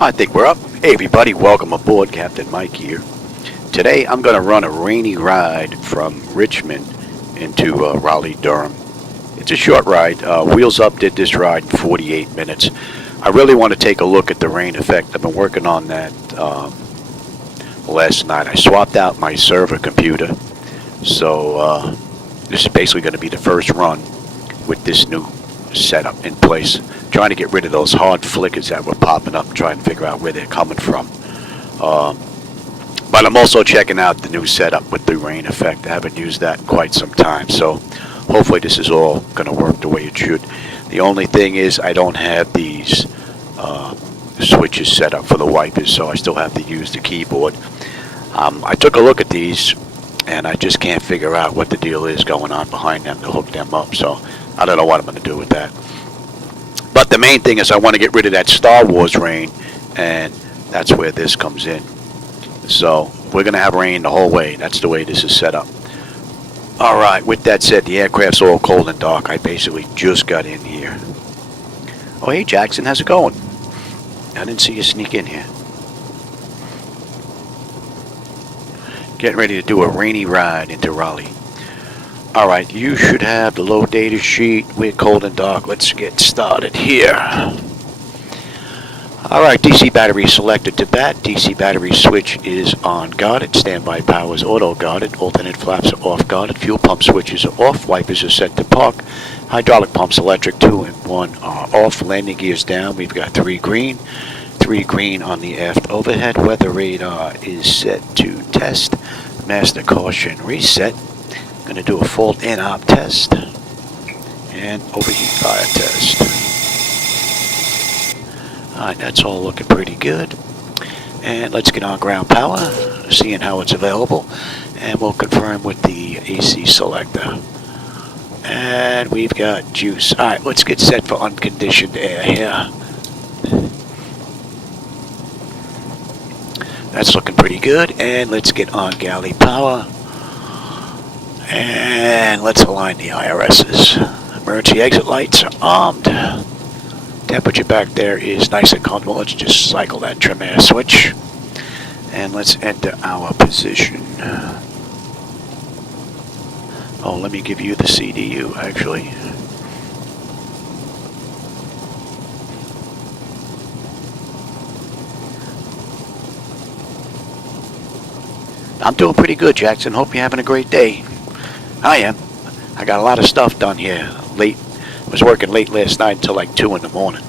I think we're up. Hey everybody, welcome aboard. Captain Mike here. Today I'm going to run a rainy ride from Richmond into Raleigh Durham. It's a short ride. Wheels Up did this ride in 48 minutes. I really want to take a look at the rain effect. I've been working on that last night. I swapped out my server computer, so this is basically going to be the first run with this new setup in place. Trying to get rid of those hard flickers that were popping up, trying to figure out where they're coming from. But I'm also checking out the new setup with the rain effect. I haven't used that in quite some time, so hopefully this is all going to work the way it should. The only thing is I don't have these switches set up for the wipers, so I still have to use the keyboard. I took a look at these, and I just can't figure out what the deal is going on behind them to hook them up, so I don't know what I'm going to do with that. But the main thing is I want to get rid of that Star Wars rain, and that's where this comes in. So we're going to have rain the whole way. That's the way this is set up. Alright, with that said, the aircraft's all cold and dark. I basically just got in here. Oh, hey Jackson, how's it going? I didn't see you sneak in here. Getting ready to do a rainy ride into Raleigh. Alright, you should have the low data sheet. We're cold and dark. Let's get started here. Alright, DC battery selected to bat. DC battery switch is on guarded. Standby power is auto guarded. Alternate flaps are off guarded. Fuel pump switches are off. Wipers are set to park. Hydraulic pumps electric 2 and 1 are off. Landing gears down. We've got 3 green. 3 green on the aft overhead. Weather radar is set to test. Master caution reset. Going to do a fault in op test and overheat fire test. Alright, that's all looking pretty good. And let's get on ground power, seeing how it's available, and we'll confirm with the AC selector. And we've got juice. Alright, let's get set for unconditioned air here. That's looking pretty good, and let's get on galley power. And let's align the IRSs. Emergency exit lights are armed. Temperature back there is nice and comfortable. Let's just cycle that trim air switch. And let's enter our position. Oh, let me give you the CDU actually. I'm doing pretty good, Jackson. Hope you're having a great day. I am. I got a lot of stuff done here late. I was working late last night until like 2 in the morning.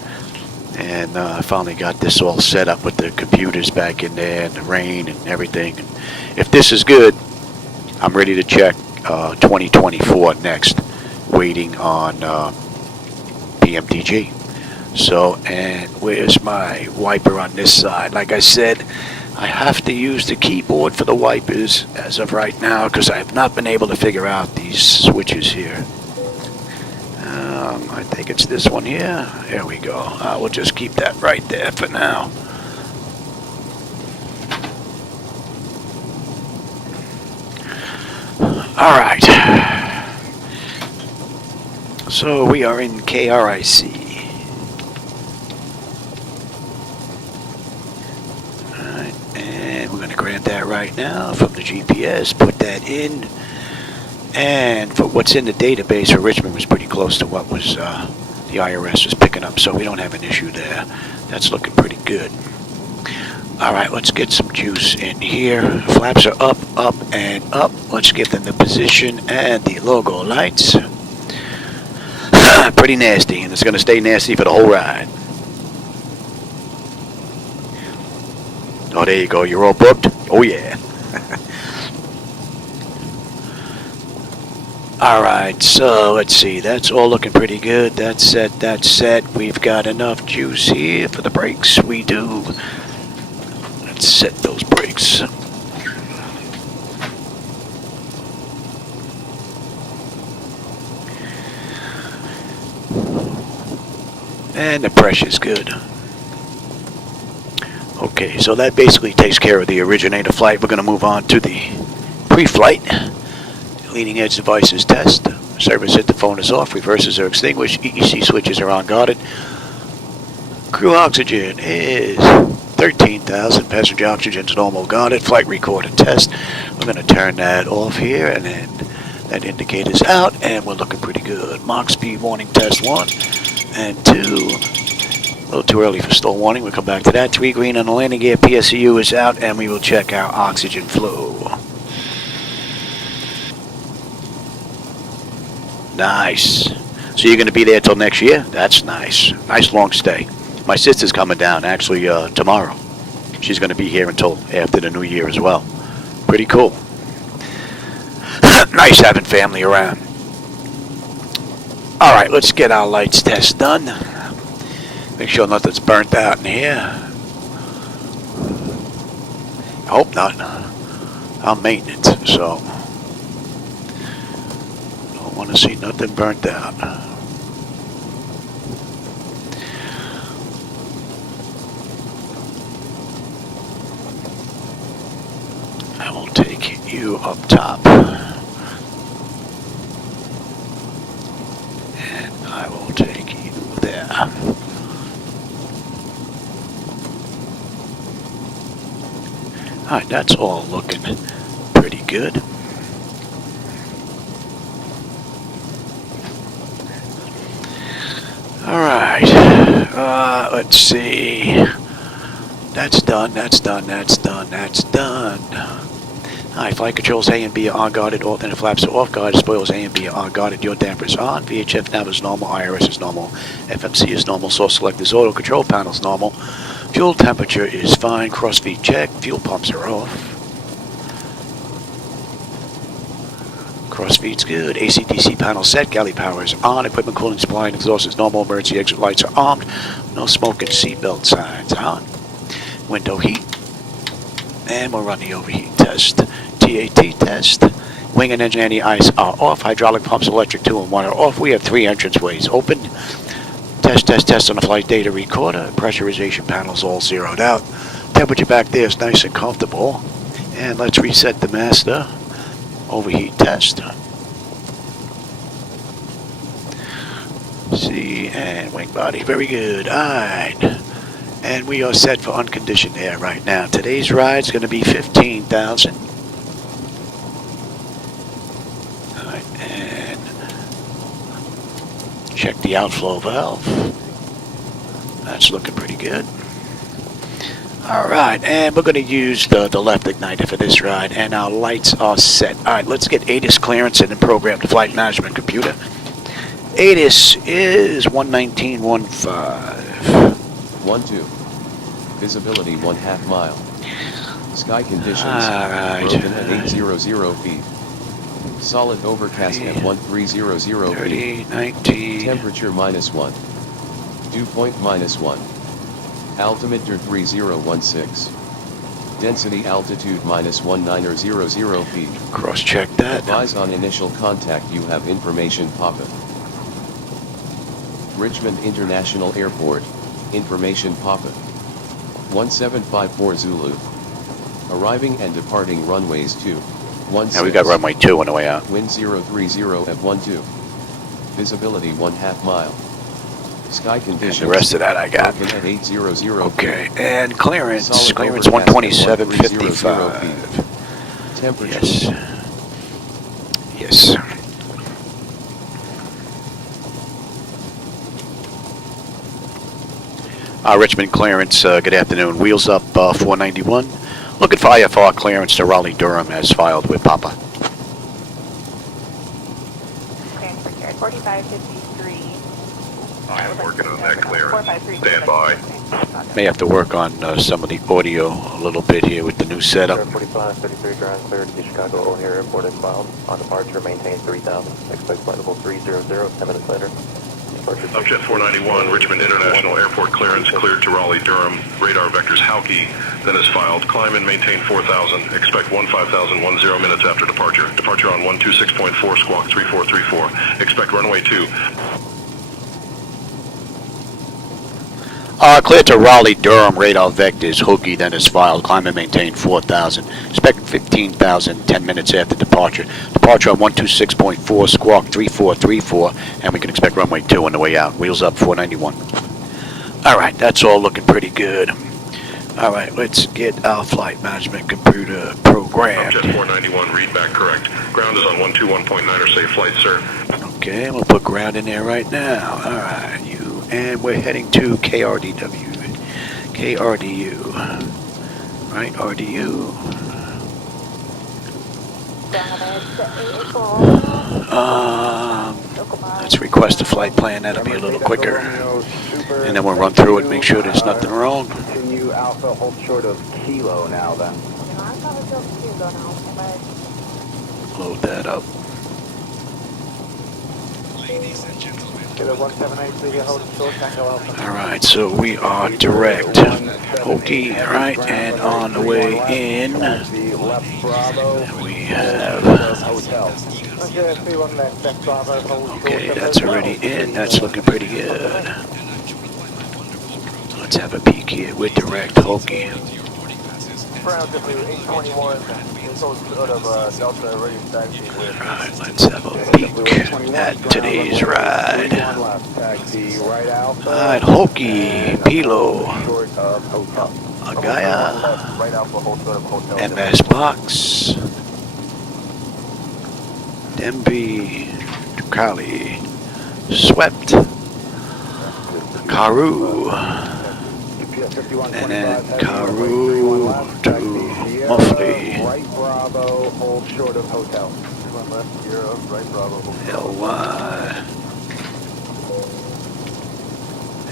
And I finally got this all set up with the computers back in there and the rain and everything. And if this is good, I'm ready to check 2024 next, waiting on PMDG. So, and where's my wiper on this side? Like I said, I have to use the keyboard for the wipers as of right now because I have not been able to figure out these switches here. I think it's this one here. There we go. We'll just keep that right there for now. Alright. So we are in KRIC. Grant that right now from the GPS, put that in, and for what's in the database for Richmond was pretty close to what was the IRS was picking up, so we don't have an issue there. That's looking pretty good. Alright, let's get some juice in here. Flaps are up, up, and up. Let's get them the position and the logo lights. Pretty nasty, and it's going to stay nasty for the whole ride. Oh, there you go. You're all booked? Oh, yeah. Alright, so let's see. That's all looking pretty good. That's set. That's set. We've got enough juice here for the brakes. We do. Let's set those brakes. And the pressure's good. Okay, so that basically takes care of the originator flight. We're going to move on to the pre-flight. Leading edge devices test. Service interphone is off. Reversers are extinguished. EEC switches are unguarded. Crew oxygen is 13,000. Passenger oxygen is normal guarded. Flight recorder test. We're going to turn that off here, and then that indicator's out, and we're looking pretty good. Mach speed warning test 1 and 2. A little too early for stall warning. We'll come back to that. 3 green on the landing gear. PSEU is out, and we will check our oxygen flow. Nice. So you're going to be there till next year? That's nice. Nice long stay. My sister's coming down actually tomorrow. She's going to be here until after the new year as well. Pretty cool. Nice having family around. All right, let's get our lights test done. Make sure nothing's burnt out in here. I hope not. I'm maintenance, so don't want to see nothing burnt out. I will take you up top. And I will take you there. Alright, that's all looking pretty good. Alright, let's see. That's done, that's done, that's done, that's done. Alright, flight controls A and B are unguarded, alternate flaps are off guarded, spoilers A and B are unguarded, your damper is on, VHF nav is normal, IRS is normal, FMC is normal, source select is auto, control panel is normal, fuel temperature is fine, cross feed check, fuel pumps are off. Cross feed's good, AC/DC panel set, galley power is on, equipment cooling supply and exhaust is normal, emergency exit lights are armed, no smoking seatbelt signs on. Window heat, and we'll run the overheat test. TAT test, wing and engine anti-ice are off, hydraulic pumps, electric 2 and 1 are off. We have 3 entranceways open. Test on the flight data recorder. Pressurization panels all zeroed out. Temperature back there is nice and comfortable. And let's reset the master. Overheat test. See, and wing body, very good. Alright. And we are set for unconditioned air right now. Today's ride is going to be 15,000. Alright, and check the outflow valve. That's looking pretty good. Alright, and we're going to use the left igniter for this ride, and our lights are set. Alright, let's get ATIS clearance and then program the flight management computer. ATIS is 119.15. 12. Visibility 1/2 mile. Sky conditions. Alright. Broken at 800 feet. Solid overcast at 1300 30, feet. 19. Temperature -1. Dew point -1. Altimeter 3016. Density altitude -1900 feet. Cross check that. Advise on initial contact you have information Papa. Richmond International Airport. Information Papa. 1754 Zulu. Arriving and departing runways 2. 16. Now we got runway 2 on the way out. Wind 030 at 12. Visibility 1/2 mile. Sky conditions. And the rest of that I got. At 800. Okay, and clearance. Solid Clearance overcast at 127.55. feet. Temperature. Yes. Yes. Richmond clearance, good afternoon. Wheels up 491. Looking for IFR clearance to Raleigh Durham as filed with Papa. Clearance prepared, 4553. I'm working on that clearance. Stand by. May have to work on some of the audio a little bit here with the new setup. 4533 ground cleared to Chicago O'Hare Airport inbound. On departure, maintain 3000. Expect flight level 300, 10 minutes later. Subjet 491, Richmond International Airport clearance cleared to Raleigh Durham. Radar vectors HOUKY, then is filed. Climb and maintain 4000. Expect 15,010 minutes after departure. Departure on 126.4, squawk 3434. Expect runway 2. Clear to Raleigh Durham, radar vectors, Hooky, then is filed, climb and maintain 4,000. Expect 15,000, 10 minutes after departure. Departure on 126.4, squawk 3434, and we can expect runway 2 on the way out. Wheels up 491. Alright, that's all looking pretty good. Alright, let's get our flight management computer programmed. Jet 491, read back correct. Ground is on 121.9 safe flight, sir. Okay, we'll put ground in there right now. Alright, and we're heading to KRDW. KRDU. Right, RDU. Let's request a flight plan. That'll be a little quicker. And then we'll run through it, make sure there's nothing wrong. Continue Alpha, hold short of Kilo now then. Load that up. Alright, so we are direct. Hooky, alright, and on the way in, we have... Okay, that's already in. That's looking pretty good. Let's have a peek here. We're direct, Hooky. Alright, let's have a peek at today's ride. Alright, Hooky, Pilo, Agaya, MS Box, Demby, Kali, Swept, Karu, and then Karu to Muffley. Right Bravo, hold short of hotel. LY.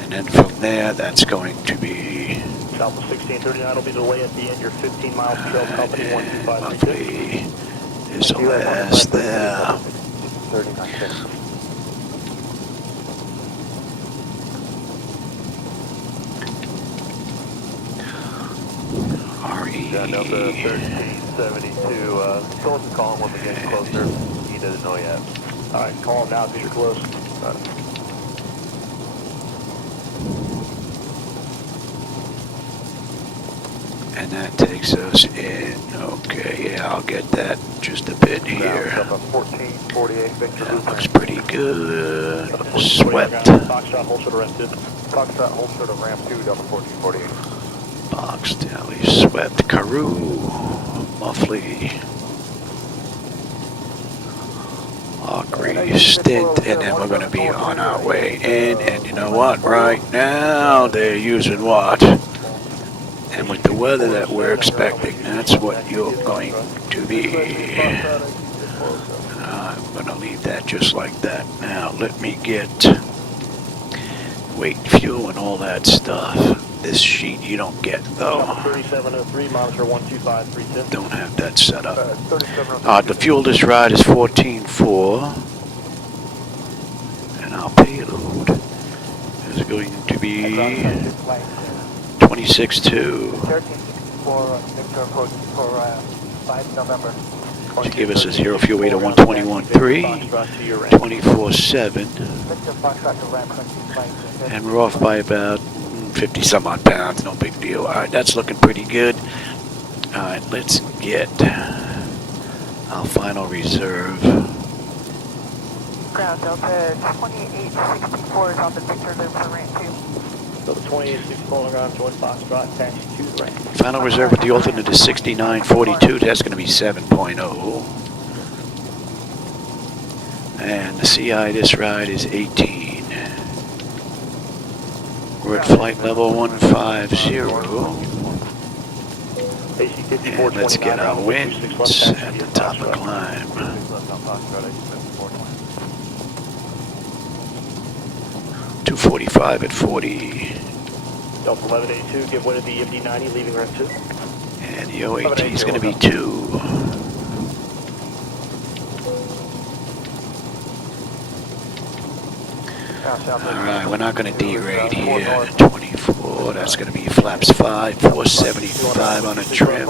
And then from there, that's going to be Alpha 1639 will be the way at the end. You're 15 miles to go, company 125. Muffley is the last there. 39. Yeah, Delta 1372, Phillips is calling when we get closer. He doesn't know yet. Alright, call him now because you're close. And that takes us in. Okay, yeah, I'll get that just a bit here. That looks pretty good. Swept. Foxtrot, hold short of ramp 2. Foxtrot, hold short of ramp 2, Delta 1448. Box tally, Swept, Karu, Muffley, Augury, Stint, and then we're going to be on our way in. And you know what? Right now, they're using what? And with the weather that we're expecting, that's what you're going to be. I'm going to leave that just like that. Now, let me get weight, fuel, and all that stuff. This sheet you don't get though. 3703, monitor 12532. Don't have that set up. The fuel this ride is 14.4. And our payload is going to be 26.2. 5 November. To give us a zero fuel weight of 121.3, 24.7. And we're off by about 50 some odd pounds, no big deal. Alright, that's looking pretty good. Alright, let's get our final reserve. Ground Delta 2864 is on the Victor Loop for ramp 2. So the 2864 ground, join Foxtrot, taxi to the ramp. Final reserve with the alternate is 6942. That's going to be 7.0. And the CI this ride is 18. We're at flight level 150. And let's get our winds at the top of climb. 245 at 40. Delta 1182, give way to the MD-90, leaving ramp 2. And the OAT is going to be 2. Alright, we're not going to derate here. 24, that's going to be flaps 5, 475 on a trim.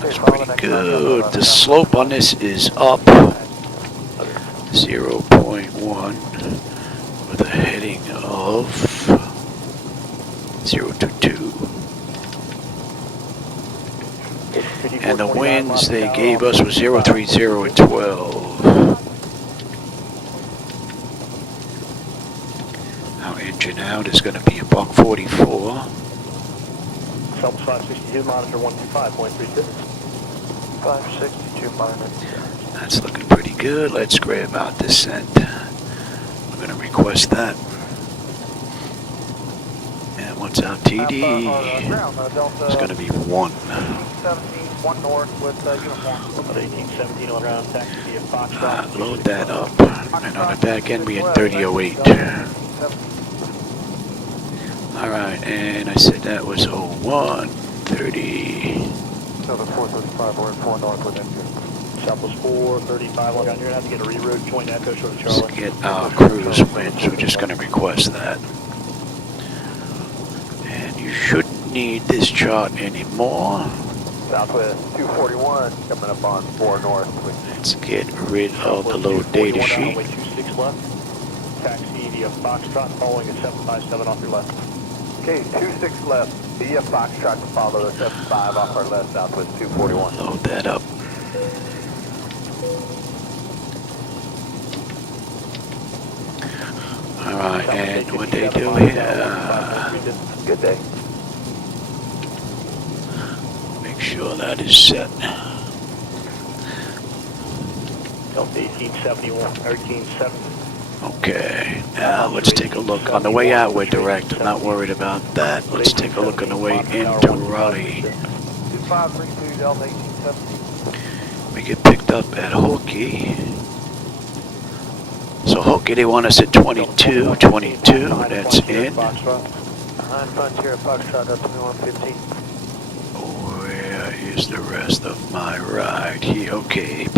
That's pretty good. The slope on this is up 0.1. with a heading of 022. And the winds they gave us was 030 and 12. Our engine out is going to be a buck 44. Phelps 562, monitor 125.36. 562 monitor. That's looking pretty good. Let's grab out descent. We're going to request that. And what's our TD? It's going to be 1. 1 north with uniform. 1817 on ground, taxi via Foxtrot. Load that up. And on the back end, we had 3008. Alright, and I said that was 01, 30. So the 435, we're 4 north with engine. Southwest 435, you're going to have to get a reroute, joint echo, short of Charlie. Let's get our cruise winds. We're just going to request that. And you shouldn't need this chart anymore. Southwest 241, coming up on 4 north. Let's get rid of the load data sheet. 26 left. Taxi via Foxtrot, following at 757 off your left. Okay, 26 left, via Foxtrot to follow the 75 off our left, Southwest 241. Load that up. Alright, and what they do here, Good day. make sure that is set. 1871, 1370. Okay, now let's take a look. On the way out, we're direct. I'm not worried about that. Let's take a look on the way into Raleigh. 2532 Delta 1870. We get picked up at HOUKY. So HOUKY, they want us at 22, that's in. Behind Frontier Foxtrot up to 115. Where is the rest of my ride? Here, okay, AP.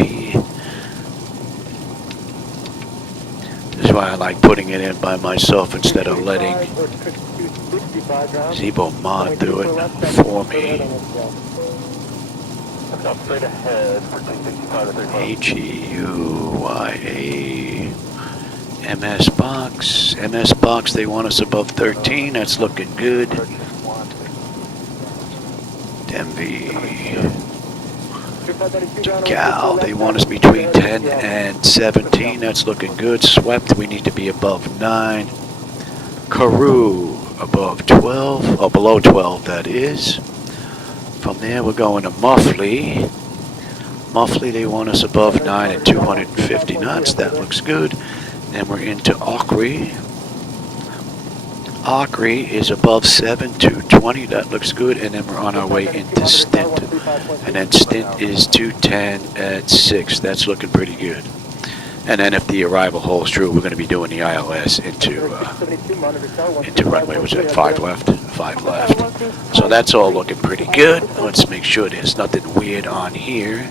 This is why I like putting it in by myself instead of letting ZiboMod do it for me. Straight ahead for 265 to 35. HEUYA. MS box. MS box, they want us above 13. That's looking good. DMV. Cal, they want us between 10 and 17. That's looking good. Swept, we need to be above 9. Karoo, above 12, or below 12, that is. From there, we're going to Muffley. Muffley, they want us above 9 at 250 knots. That looks good. Then we're into Auchry. Auchry is above 7, 220. That looks good. And then we're on our way into Stint. And then Stint is 210 at 6. That's looking pretty good. And then if the arrival holds true, we're going to be doing the ILS into runway. Was it 5 left? 5 left. So that's all looking pretty good. Let's make sure there's nothing weird on here.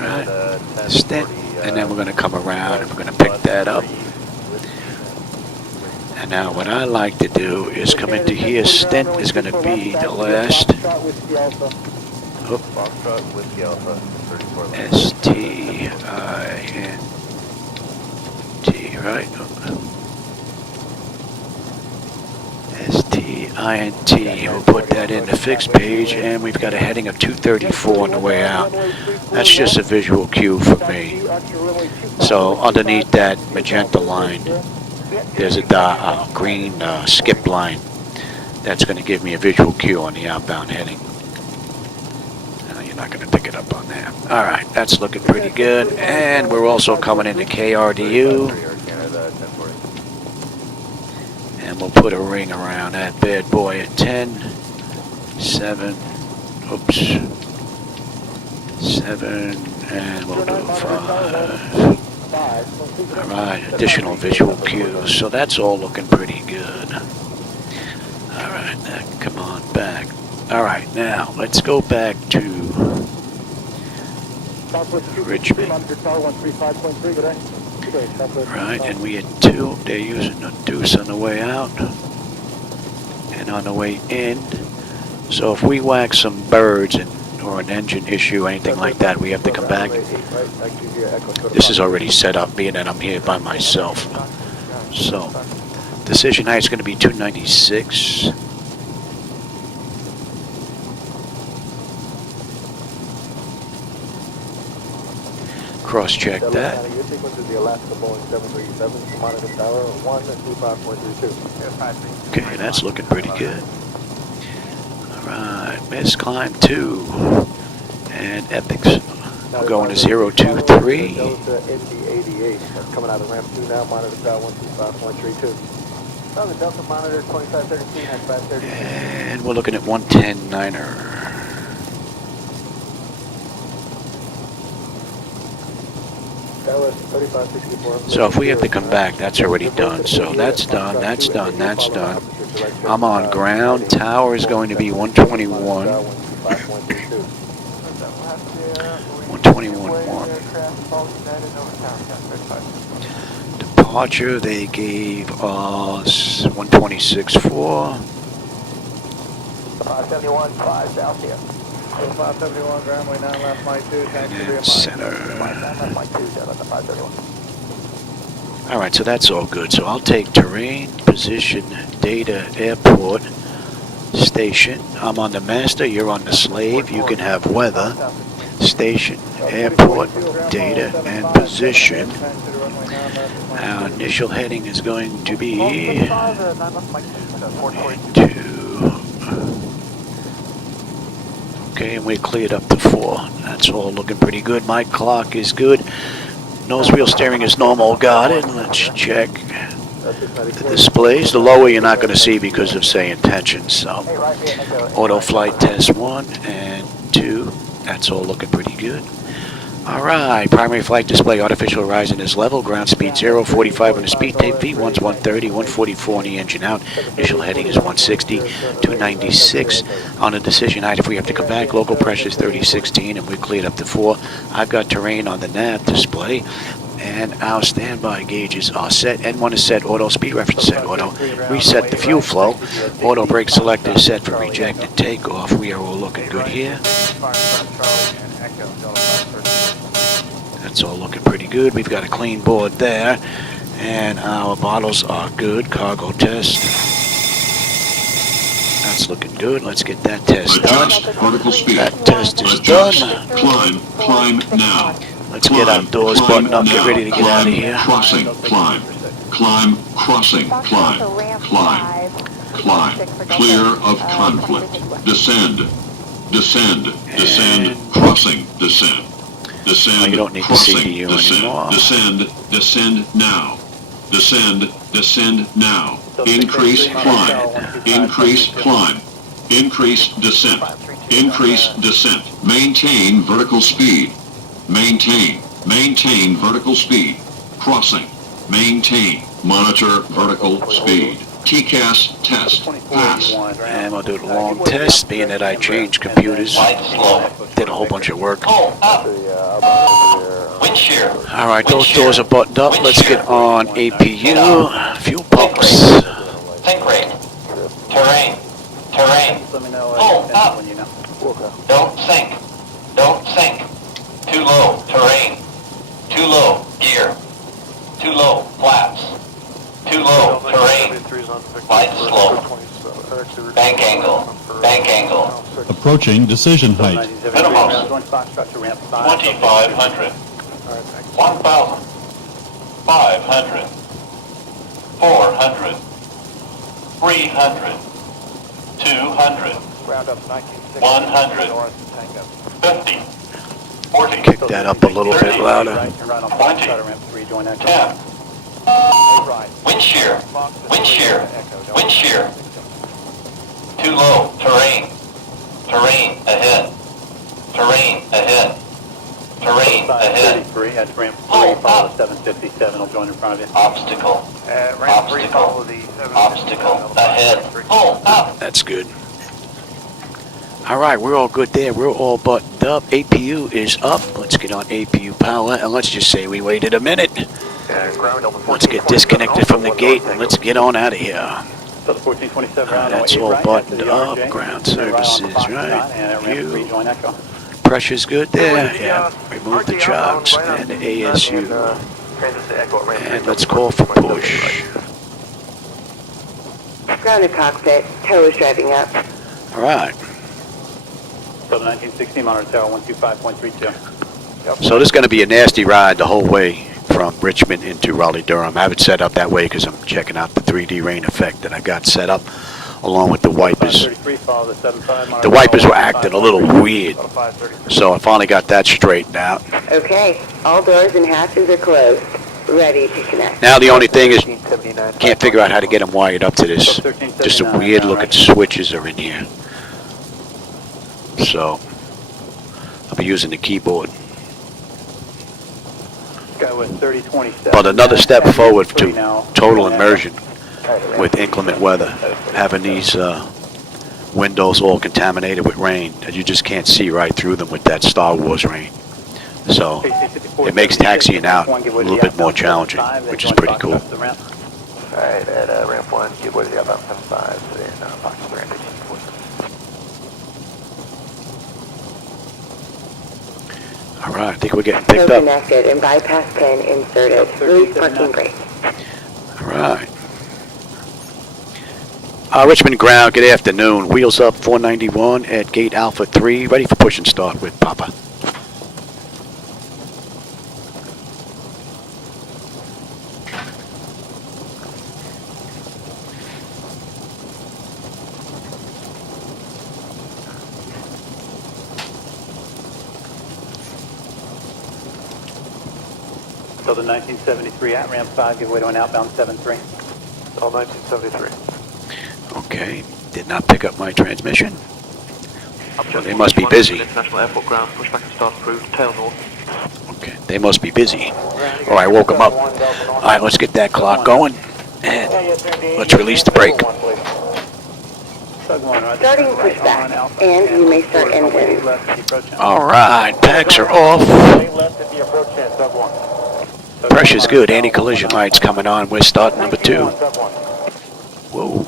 Alright, Stint, and then we're going to come around and we're going to pick that up. And now what I like to do is come into here. Stint is going to be the last. Oop. S-T-I-N-T, right? S-T-I-N-T. We'll put that in the fixed page, and we've got a heading of 234 on the way out. That's just a visual cue for me. So underneath that magenta line, there's a green skip line. That's going to give me a visual cue on the outbound heading. You're not going to pick it up on there. All right, that's looking pretty good. And we're also coming into KRDU. And we'll put a ring around that bad boy at 10, 7, oops, 7, and we'll do 5. All right, additional visual cues. So that's all looking pretty good. All right, now come on back. All right, now let's go back to Richmond. Right, and we had 2. They're using a deuce on the way out and on the way in. So if we whack some birds and or an engine issue, anything like that, we have to come back. This is already set up, being that I'm here by myself. So, decision height is going to be 296. Cross-check that. Your sequence is the Alaska Boeing 737, monitor tower 125.32. Okay, that's looking pretty good. Alright, miss climb 2. And epics. We're going to 023. ND88. That's coming out of ramp 2 now, monitor tower 125.32. Now the Delta monitor 2513 at 530. And we're looking at 110.9er. So if we have to come back, that's already done. So that's done, that's done, that's done. I'm on ground. Tower is going to be 121. 121.1. Departure, they gave us 126.4. 571, 5 south here. 571, ground way 9 left, Mike 2, And then center. 9 left, Mike 2, down at the 571. Alright, so that's all good. So I'll take terrain, position, data, airport, station. I'm on the master, you're on the slave. You can have weather, station, airport, data, and position. Our initial heading is going to be 2. Okay, and we cleared up to 4. That's all looking pretty good. My clock is good. Nose wheel steering is normal. Got it. Let's check the displays. The lower you're not going to see because of SayIntentions. So, auto flight test 1 and 2. That's all looking pretty good. Alright, primary flight display, artificial horizon is level, ground speed 0, 45 on the speed tape, V1's 130, 144 on the engine out, initial heading is 160, 296 on the decision height if we have to come back, local pressure is 3016 and we cleared up to 4. I've got terrain on the nav display and our standby gauges are set, N1 is set, auto speed reference set, auto reset the fuel flow, auto brake selector is set for reject and takeoff. We are all looking good here. That's all looking pretty good. We've got a clean board there. And our bottles are good. Cargo test. That's looking good. Let's get that test done. Adjust vertical speed. That test is done. Climb now. Let's get our doors buttoned up. Get ready to get out of here. Crossing, climb. Crossing, climb. Clear of conflict. Descend, crossing, descend. Oh, you don't need the CPU anymore. Descend now. Descend now. Increase climb. Increase descent. Maintain vertical speed. Maintain vertical speed. Crossing. Maintain. Monitor vertical speed. TCAS test. Pass. And we'll do the long test, being that I changed computers. Did a whole bunch of work. Alright, those doors are buttoned up. Let's get on APU. Fuel pumps. Sink rate. Terrain. Pull up. Don't sink. Too low. Terrain. Too low. Gear. Too low. Flaps. Too low. Terrain. Flight slow. Bank angle. Approaching decision height. Minimum. 2,500. 1,000. 500. 400. 300. 200. 100. 50. 40. Kick that up a little bit louder. 20. 10. Wind shear. Too low. Terrain ahead. At ramp 3, Pull follow up. 757, will join in front of you. Obstacle. Ramp 3, follow the 757. Ahead. Pull up. That's good. Alright, we're all good there. We're all buttoned up. APU is up. Let's get on APU power. And let's just say we waited a minute. Let's get disconnected from the gate and let's get on out of here. So the 1427 That's all buttoned up. Ground services, right? And at ramp 3, View. join Echo. pressure's good there. Yeah. Remove the jogs and the ASU. And let's call for push. Ground to Cockpit. Tow is driving up. All right. So 1960 monitor tower 125.32. So this is going to be a nasty ride the whole way from Richmond into Raleigh Durham. I have it set up that way because I'm checking out the 3D rain effect that I got set up along with the wipers. The wipers were acting a little weird, so I finally got that straightened out. Okay, all doors and hatches are closed. Ready to connect. Now the only thing is, can't figure out how to get them wired up to this. Just some weird looking switches are in here. So, I'll be using the keyboard. But another step forward to total immersion with inclement weather. Having these windows all contaminated with rain that you just can't see right through them with that Star Wars rain. So it makes taxiing out a little bit more challenging, which is pretty cool. Alright, at ramp 1, give way to the about 75 in box 3. All right, I think we're getting picked Tow up. connected and bypass pin inserted. Release parking brake. All right. Richmond ground, good afternoon. Wheels up 491 at gate Alpha 3, ready for push and start with Papa. So the 1973 at ramp 5, give way to an outbound 73. All 1973. Okay, did not pick up my transmission. Well, they must be busy. International Airport ground, pushback and start approved, tail north. Okay, they must be busy. Oh, I woke them up. All right, let's get that clock going. And let's release the brake. Starting pushback, and you may start engines. All right, packs are off. Pressure's good. Anti-collision lights coming on. We're starting number 2. Whoa.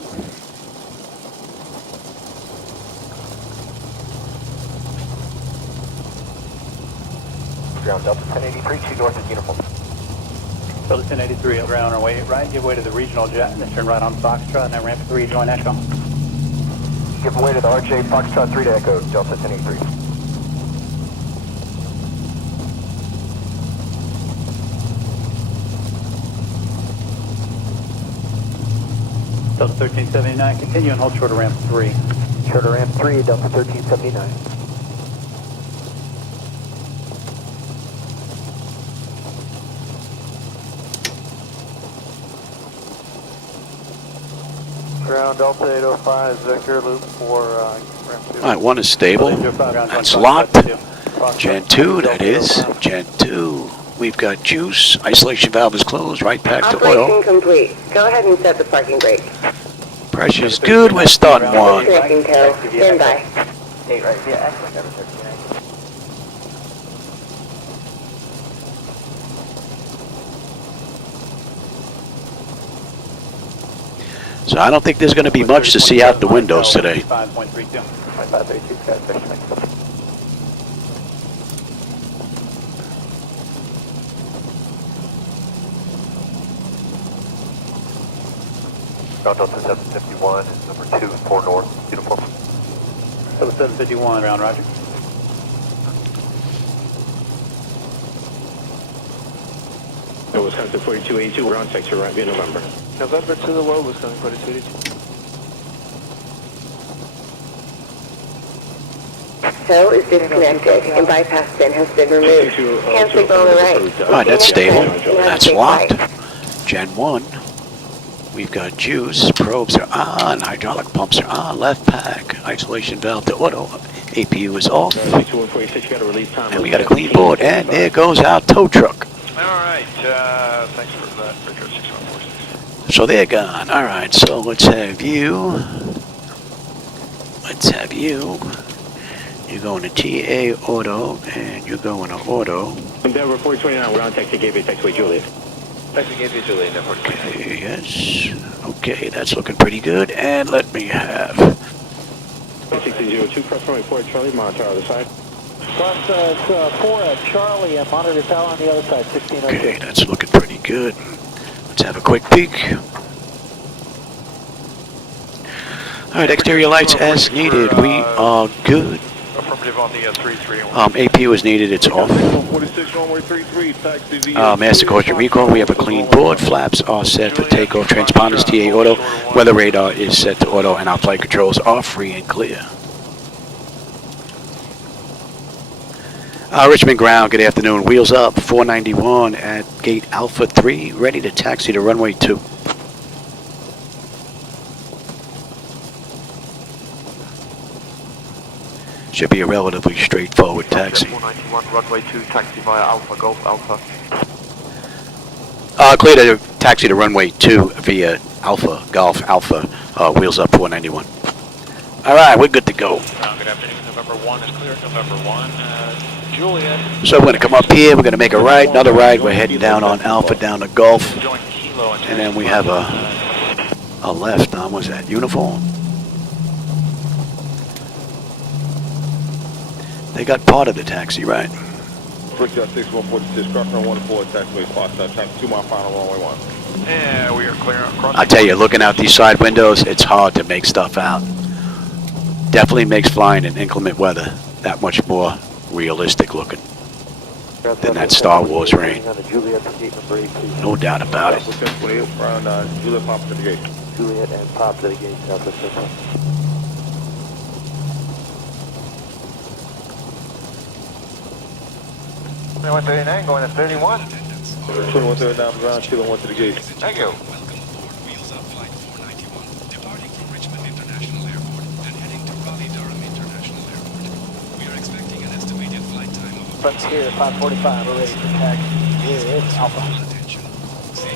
Ground Delta 1083, 2 north is uniform. Delta 1083, we're on our way right, give way to the regional jet, and then turn right on Foxtrot, and then ramp 3, join Echo. Give way to the RJ Foxtrot 3 to Echo, Delta 1083. Delta 1379, continue and hold short of ramp 3. Short of ramp 3, Delta 1379. Ground Delta 805, vector loop for ramp 2. All right, 1 is stable. That's locked. Gen 2, that is. Gen 2. We've got juice. Isolation valve is closed. Right pack to oil. Operation complete. Go ahead and set the parking brake. Pressure's good. We're starting 1. Connecting tow. Stand by. 8 right, yeah, excellent, number 39. So I don't think there's going to be much to see out the windows today. 5.32. 532, got it. Ground Delta 751, number 2, 4 north, uniform. Delta 751, round, roger. Wisconsin 4282, we're on sector right via November. November to the low, Wisconsin 4282. Tow is disconnected and bypass pin has been removed. Hand signal on the right. All right, that's stable. That's locked. Gen 1. We've got juice. Probes are on. Hydraulic pumps are on. Left pack. Isolation valve to auto. APU is off. And we got a clean board. And there goes our tow truck. All right, thanks for that, Richard 6146. So they're gone. All right, so let's have you. You're going to TA Auto, and you're going to Auto. Endeavor 429, we're on taxi gateway, taxiway Juliet. Taxi gateway Juliet, Endeavor 429. Okay, yes. Okay, that's looking pretty good. And let me have. 6002, cross runway 4 Charlie, monitor other side. Cross 4 Charlie and monitor tower on the other side, 1602. Okay, that's looking pretty good. Let's have a quick peek. All right, exterior lights as needed. We are good. Affirmative on the 33. APU is needed. It's off. 46, runway 33, taxi the... Master Course recall. We have a clean board. Flaps are set for takeoff. Transponders TA auto. Weather radar is set to auto, and our flight controls are free and clear. Richmond ground. Good afternoon. Wheels up. 491 at gate Alpha 3. Ready to taxi to runway 2. Should be a relatively straightforward taxi. 491, runway 2, taxi via Alpha, Golf Alpha. Clear to taxi to runway 2 via Alpha, Golf Alpha, wheels up 491. All right, we're good to go. Good afternoon, November 1 is clear, November 1, Juliet. So we're going to come up here, we're going to make a right, another right, we're heading down on Alpha, down to Golf, and then we have a left on, what's that, uniform? They got part of the taxi, right? First 6146, crossing 14, taxiway Foxtrot, taxi 2 mile final, runway 1. And we are clear on crossing. I tell you, looking out these side windows, it's hard to make stuff out. Definitely makes flying in inclement weather that much more realistic looking than that Star Wars rain. No doubt about it. Juliet pop to the gate. Juliet and pop to the gate, Delta 6. 2139 going to 31. 2139 ground, Kilo 1 to the gate. Thank you. Wheels up flight 491, departing from Richmond International Airport and heading to Raleigh Durham International Airport. We are expecting an estimated flight time of Frontier 545, we're ready for taxi. It's Alpha.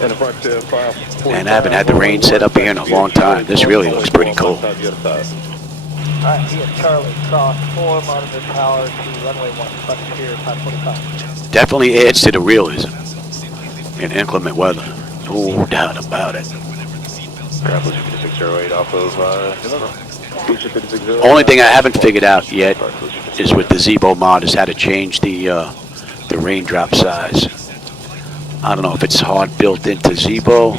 And the Frontier 545. And I haven't had the rain set up here in a long time. This really looks pretty cool. Alright, here, Charlie, cross 4, monitor tower to runway 1, Frontier 545. Definitely adds to the realism in inclement weather. No doubt about it. Only thing I haven't figured out yet is with the ZiboMod is how to change the raindrop size. I don't know if it's hard built into Zibo.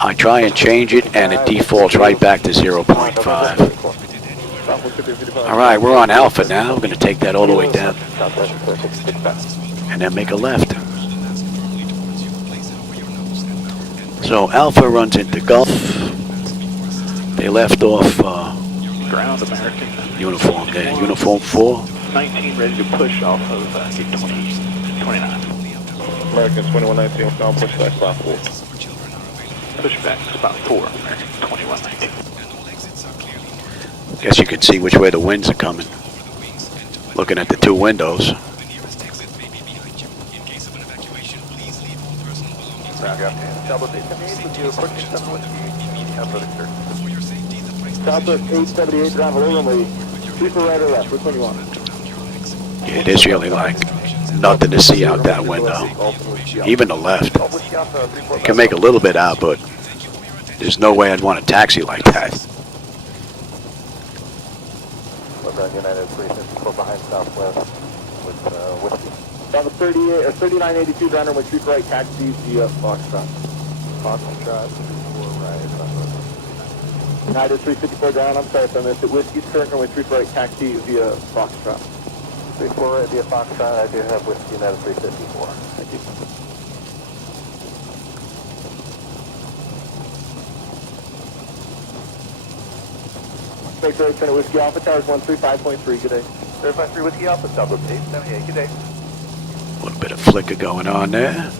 I try and change it and it defaults right back to 0.5. Alright, we're on Alpha now. We're going to take that all the way down. And then make a left. So Alpha runs into Gulf. They left off Ground American. uniform there. Uniform 4. 19 ready to push off of gate 29. American 2119, down push back, spot 4. Pushback, spot 4, American 2119. Guess you can see which way the winds are coming. Looking at the two windows. Southwest 878, ground below runway. Super right or left, which one you want? Yeah, it is really like nothing to see out that window. Even the left. You can make a little bit out, but there's no way I'd want a taxi like that. United 354 behind Southwest with Whiskey. Down to 38 or 3982 ground runway 3 right, taxi via Foxtrot. Foxtrot 4 right. United 354 ground, I'm sorry if I missed it. Whiskey's current runway 3 right, taxi via Foxtrot. 34 right via Foxtrot, I do have Whiskey United 354. Thank you. Take right turn at Whiskey Alpha, towers 135.3, good day. 353 Whiskey Alpha, Southwest 878, good day. A little bit of flicker going on there.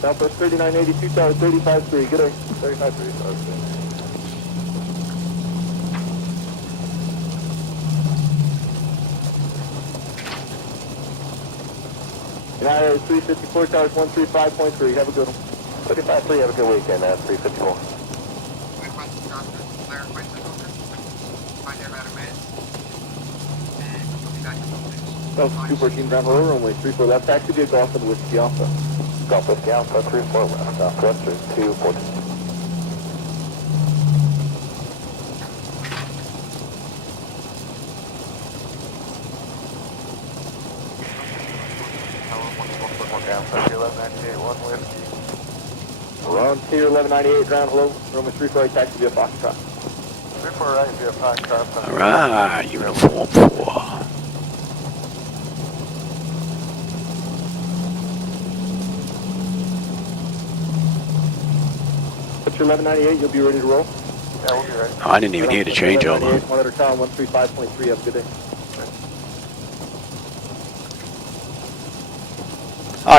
Southwest 3982, tower 35.3, good day. 35.3, okay. United 354, towers 135.3, have a good one. 35.3, have a good weekend, 354. Delta 214 ground below runway 34 left, taxi via Golf and Whiskey Alpha. Golf Whiskey Alpha, 34 left, Southwest 214. We're on Tier 1198 ground, hello. Roman 34 taxi via Foxtrot. 34 right via Foxtrot. Alright, uniform 4. Tier 1198, you'll be ready to roll? Yeah, we'll be ready. Oh, I didn't even hear the changeover. Monitor tower 135.3, have a good day.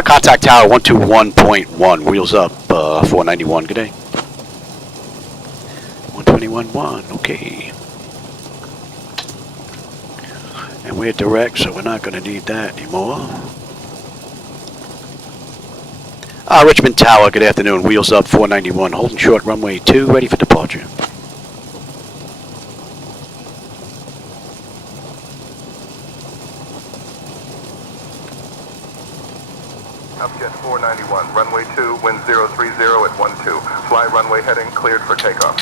Contact tower 121.1, wheels up, 491, good day. 121.1, okay. And we're direct, so we're not going to need that anymore. Richmond Tower, good afternoon, wheels up, 491, holding short, runway 2, ready for departure. Upjet 491, runway 2, wind 030 at 12. Fly runway heading, cleared for takeoff.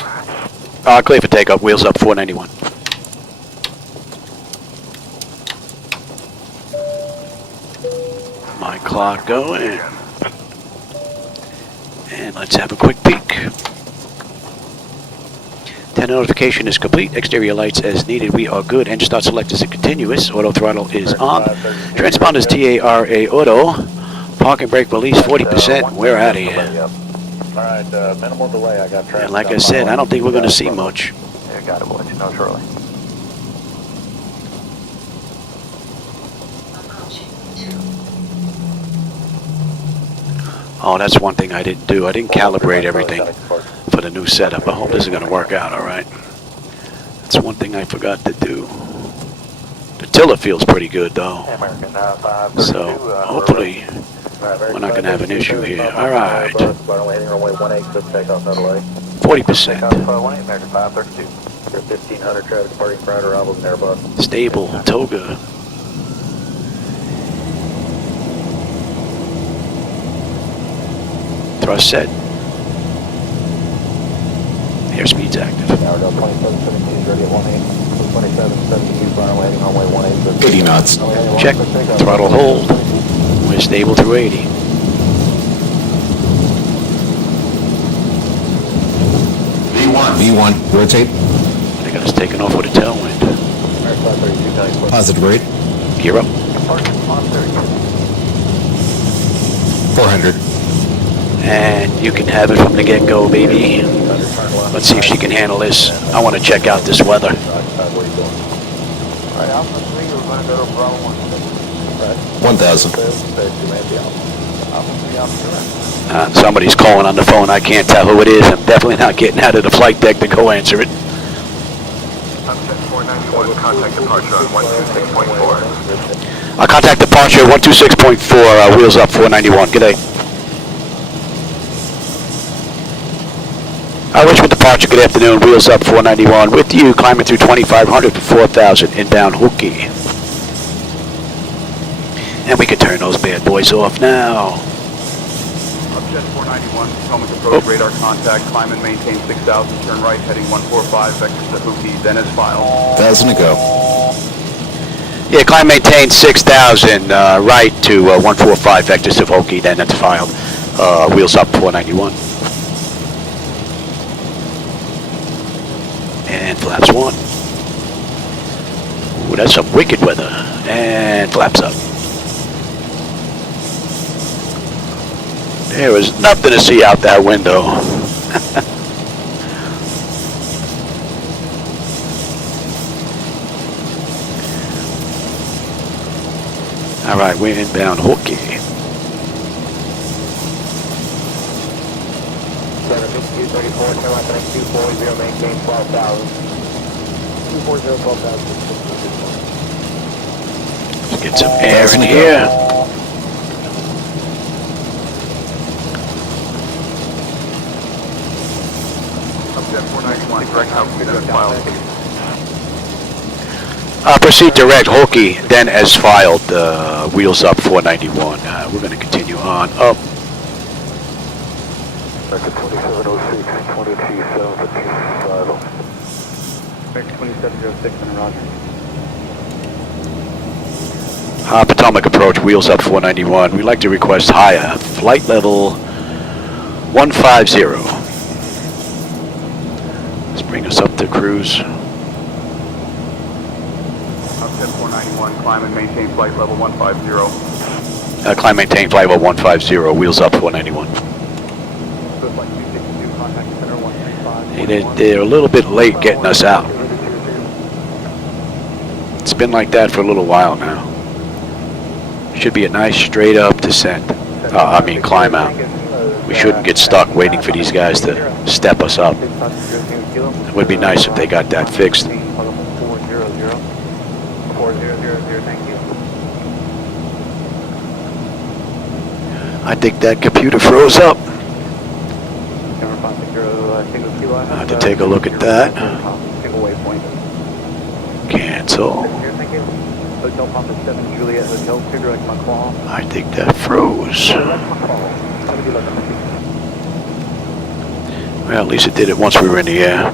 Clear for takeoff, wheels up, 491. My clock going. And let's have a quick peek. 10 notification is complete. Exterior lights as needed. We are good. Engine start select is a continuous. Auto throttle is on. Transponders TARA auto. Parking brake release 40%. We're out of here. Alright, minimal delay, I got traffic. And like I said, I don't think we're going to see much. Yeah, got it, we'll let you know shortly. Oh, that's one thing I didn't do. I didn't calibrate everything for the new setup. I hope this is going to work out all right. That's one thing I forgot to do. The tiller feels pretty good though. So hopefully we're not going to have an issue here. All right. 40%. 1500 traffic departing prior to arrival in Airbus. Stable, toga. Thrust set. Airspeed's active. 80 knots. Check. Throttle hold. We're stable through 80. V1, rotate. They got us taking off with a tailwind. Positive rate. Gear up. 400. And you can have it from the get-go, baby. Let's see if she can handle this. I want to check out this weather. 1,000. Somebody's calling on the phone. I can't tell who it is. I'm definitely not getting out of the flight deck to go answer it. Upjet 491, contact departure on 126.4. Contact departure 126.4, wheels up 491. Good day. Richmond departure, good afternoon, wheels up 491. With you, climbing through 2,500 to 4,000, inbound Hooky. And we can turn those bad boys off now. Upjet 491, Potomac approach, radar contact, climb and maintain 6,000, turn right, heading 145, vectors to Hooky, then as filed. 1,000 to go. Yeah, climb maintain 6,000, right to 145, vectors to Hooky, then that's filed. Wheels up 491. And flaps 1. Ooh, that's some wicked weather. And flaps up. There was nothing to see out that window. All right, we're inbound Hooky. 34, turn left, 240, maintain 12,000. 240, 12,000. Let's get some air in here. Upjet 491, direct altitude as filed. Proceed direct Hooky, then as filed, wheels up 491. We're going to continue on up. 2706, 2275. 2706 and roger. Potomac approach, wheels up 491. We'd like to request higher, flight level 150. Let's bring us up to cruise. Upjet 491, climb and maintain flight level 150. Climb, maintain flight level 150, wheels up 491. Hey, they're a little bit late getting us out. It's been like that for a little while now. Should be a nice straight up descent. Climb out. We shouldn't get stuck waiting for these guys to step us up. It would be nice if they got that fixed. I think that computer froze up. I have to take a look at that. Cancel. I think that froze. Well, at least it did it once we were in the air.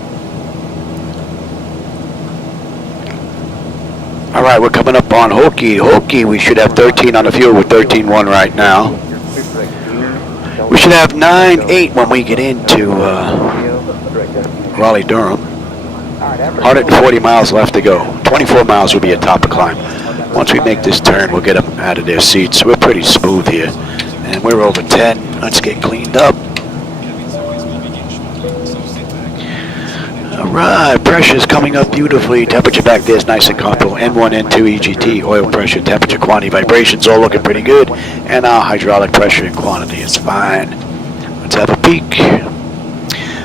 All right, we're coming up on Houkey. Houkey, we should have 13 on the fuel. We're 13.1 right now. We should have 9.8 when we get into Raleigh Durham. 140 miles left to go. 24 miles will be a top of climb. Once we make this turn, we'll get them out of their seats. We're pretty smooth here. And we're over 10. Let's get cleaned up. All right, pressure's coming up beautifully. Temperature back there is nice and comfortable. N1, N2, EGT, oil pressure, temperature, quantity, vibrations, all looking pretty good. And our hydraulic pressure and quantity is fine. Let's have a peek.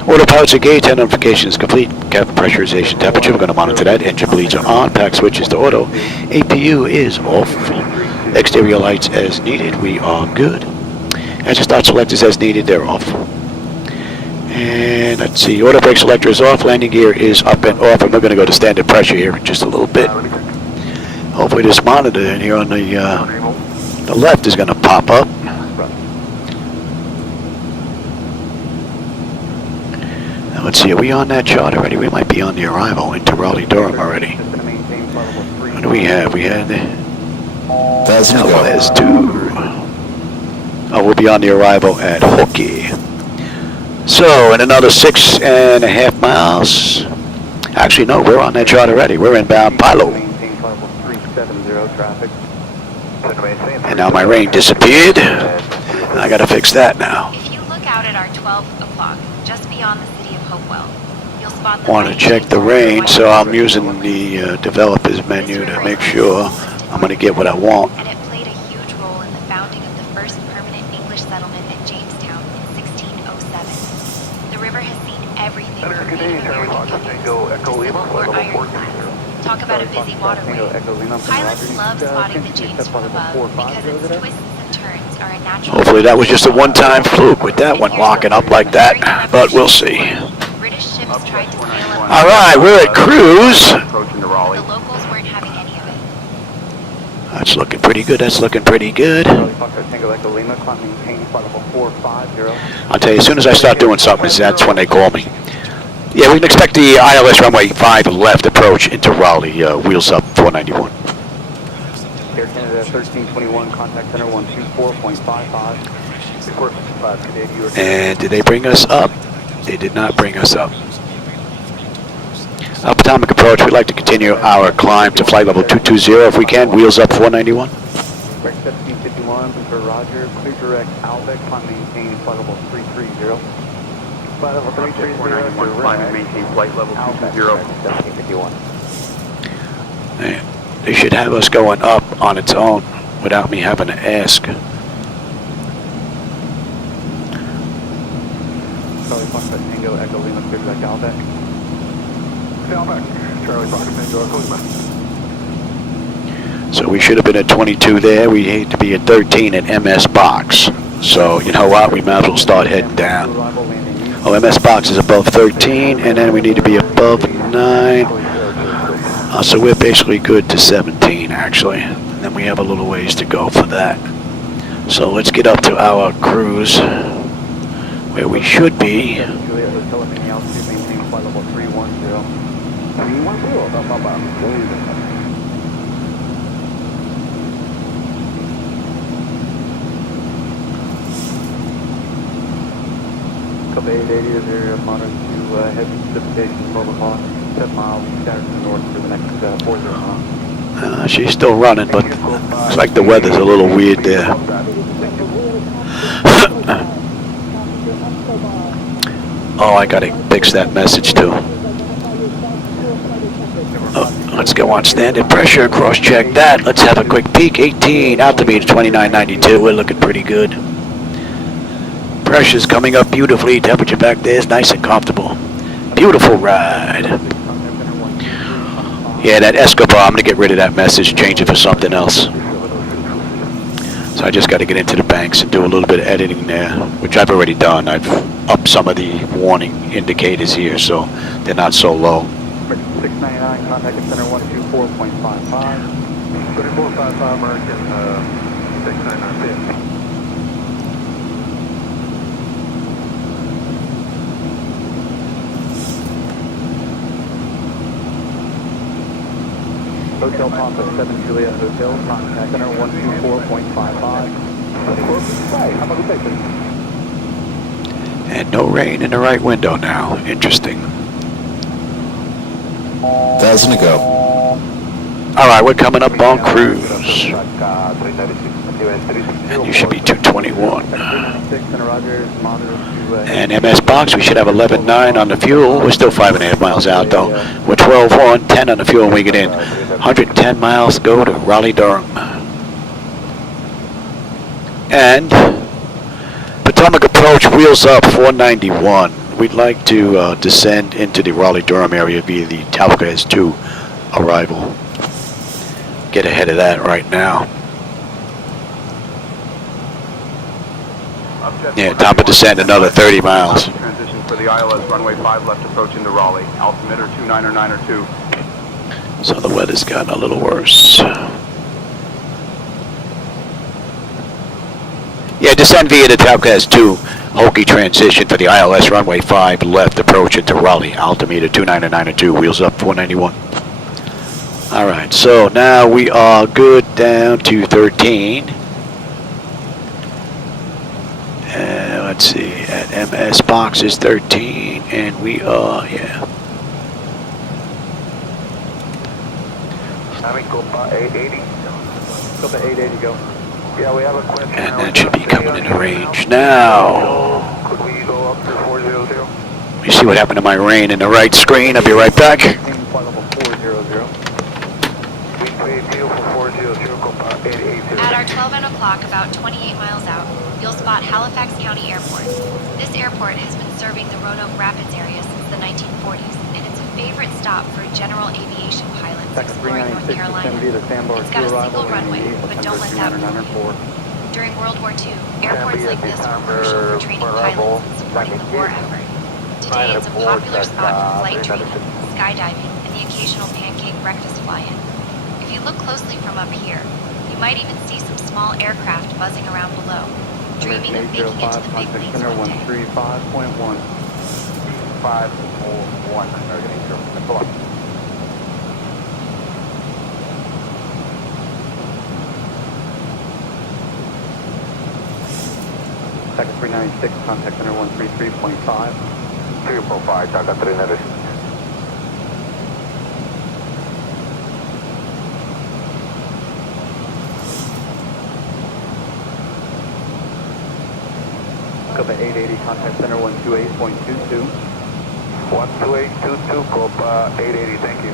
Autopilots are gauge, notification is complete. Cabin pressurization, temperature, we're going to monitor that. Engine bleeds are on, pack switches to auto. APU is off. Exterior lights as needed, we are good. Engine start selectors as needed, they're off. And let's see, auto brake selector is off, landing gear is up and off, and we're going to go to standard pressure here in just a little bit. Hopefully this monitor in here on the left is going to pop up. Now let's see, are we on that chart already? We might be on the arrival into Raleigh Durham already. What do we have? We had there's 2. Oh, we'll be on the arrival at Houkey. So, in another 6.5 miles. Actually, no, we're on that chart already. We're inbound Pilo. And now my rain disappeared. I gotta fix that now. If you look out at our 12 o'clock, just beyond the city of Hopewell, you'll spot the Want to check the rain, so I'm using the developers menu to make sure I'm gonna get what I want. And it played a huge role in the founding of the first permanent English settlement at Jamestown in 1607. The river has seen everything from Native American canoes to Civil War ironclads. Talk about a busy waterway. Pilots love spotting the James from above because its twists and turns are a natural... Hopefully that was just a one-time fluke with that one locking up like that, but we'll see. British ships tried to sail up... All right, we're at cruise. The locals weren't having any of it. That's looking pretty good. That's looking pretty good. I'll tell you, as soon as I start doing something, that's when they call me. Yeah, we can expect the ILS runway 5 left approach into Raleigh, wheels up 491. Air Canada 1321, contact center 124.55. And did they bring us up? They did not bring us up. Potomac approach, we'd like to continue our climb to flight level 220 if we can, wheels up 491. 1751 for Roger, clear direct Albeck, climb maintain flight level 330. Flight level 330, climb and maintain flight level 220. Man, they should have us going up on its own without me having to ask. Charlie Fox Tango, Echo Lima, clear direct Albeck. Charlie Fox Tango, Echo Lima. So we should have been at 22 there. We hate to be at 13 at MS Box. So you know what? We might as well start heading down. Oh, MS Box is above 13, and then we need to be above 9. So we're basically good to 17, actually. And then we have a little ways to go for that. So let's get up to our cruise, where we should be. Copy 880 is your moderate to heavy precipitation, 12 o'clock, 7 miles, scattered to the north for the next 40 miles. She's still running, but looks like the weather's a little weird there. Oh, I gotta fix that message too. Oh, let's go on standard pressure, cross-check that. Let's have a quick peek. 18, altimeter 2992. We're looking pretty good. Pressure's coming up beautifully. Temperature back there is nice and comfortable. Beautiful ride. Yeah, that Escobar, I'm gonna get rid of that message, change it for something else. So I just got to get into the banks and do a little bit of editing there, which I've already done. I've upped some of the warning indicators here, so they're not so low. 699, contact at center 124.55. 3455 American, 6995. Hotel Papa 7 Juliet Hotel, contact center 124.55. Have a good day, please. And no rain in the right window now. Interesting. 1,000 to go. All right, we're coming up on cruise. And you should be 221. And MS box, we should have 11.9 on the fuel. We're still 5.5 miles out though. We're 12.1, 10 on the fuel when we get in. 110 miles to go to Raleigh Durham. And Potomac approach, wheels up, 491. We'd like to descend into the Raleigh Durham area via the HOUKY S2 arrival. Get ahead of that right now. Yeah, time to descend another 30 miles. Transition for the ILS runway 5 left approach into Raleigh. Altimeter 29902. So the weather's gotten a little worse. Yeah, descend via the HOUKY S2 HOUKY transition for the ILS runway 5 left approach into Raleigh. Altimeter 29902. Wheels up 491. All right, so now we are good down to 13. Let's see, at MS box is 13, and we are, yeah. Copa 880. Copa 880, go. Yeah, we have a question. And that should be coming into range now. Could we go up to 400? You see what happened to my rain in the right screen? I'll be right back. Flight level 400. At our 12 o'clock, about 28 miles out, you'll spot Halifax County Airport. This airport has been serving the Roanoke Rapids area since the 1940s, and it's a favorite stop for general aviation pilots exploring North Carolina. It's got a single runway, but don't let that fool you. During World War II, airports like this were crucial for training pilots and supporting the war effort. Today, it's a popular spot for flight training, skydiving, and the occasional pancake breakfast fly-in. If you look closely from up here, you might even see some small aircraft buzzing around below, dreaming of making it to the big leagues one day. 135.1. 541. Second 396, contact center 133.5. 345, Taka 396. Copa 880, contact center 128.22. 12822, Copa 880, thank you.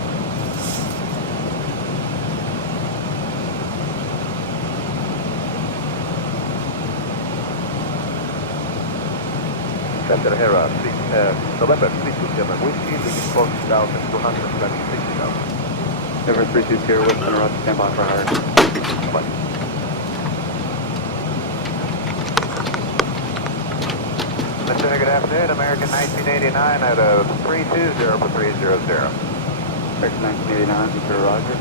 Center Hera, November 327, whiskey, leading close to 2,276 now. November 320, with interrupt, stand by for hire. Bye. Mr. Good afternoon, American 1989 at 320 for 300. American 1989, Mr. Roger.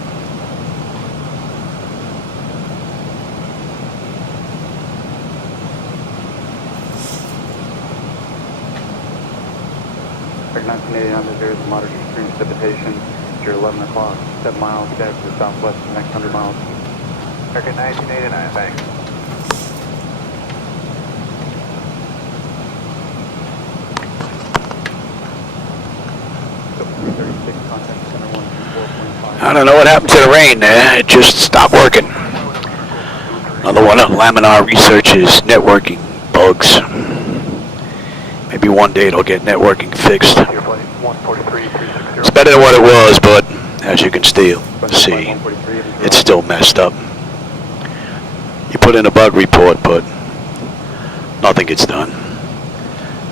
American 1989, there is moderate extreme precipitation. You're 11 o'clock, 7 miles, scattered to the southwest for the next 100 miles. American 1989, thanks. I don't know what happened to the rain there. It just stopped working. Another one of Laminar Research's networking bugs. Maybe one day it'll get networking fixed. It's better than what it was, but as you can still see, it's still messed up. You put in a bug report, but nothing gets done.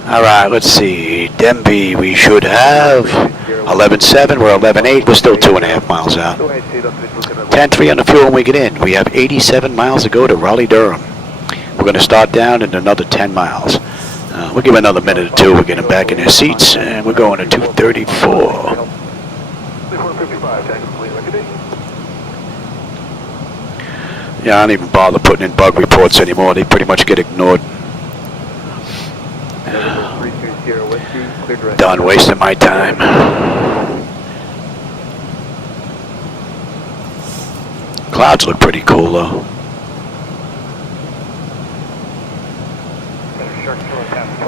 Alright, let's see. Denby, we should have 11.7, we're 11.8, we're still 2.5 miles out. 10.3 on the fuel when we get in. We have 87 miles to go to Raleigh Durham. We're going to start down in another 10 miles. We'll give it another minute or two, we'll get them back in their seats, and we're going to 234. Yeah, I don't even bother putting in bug reports anymore, they pretty much get ignored. Done wasting my time. Clouds look pretty cool though.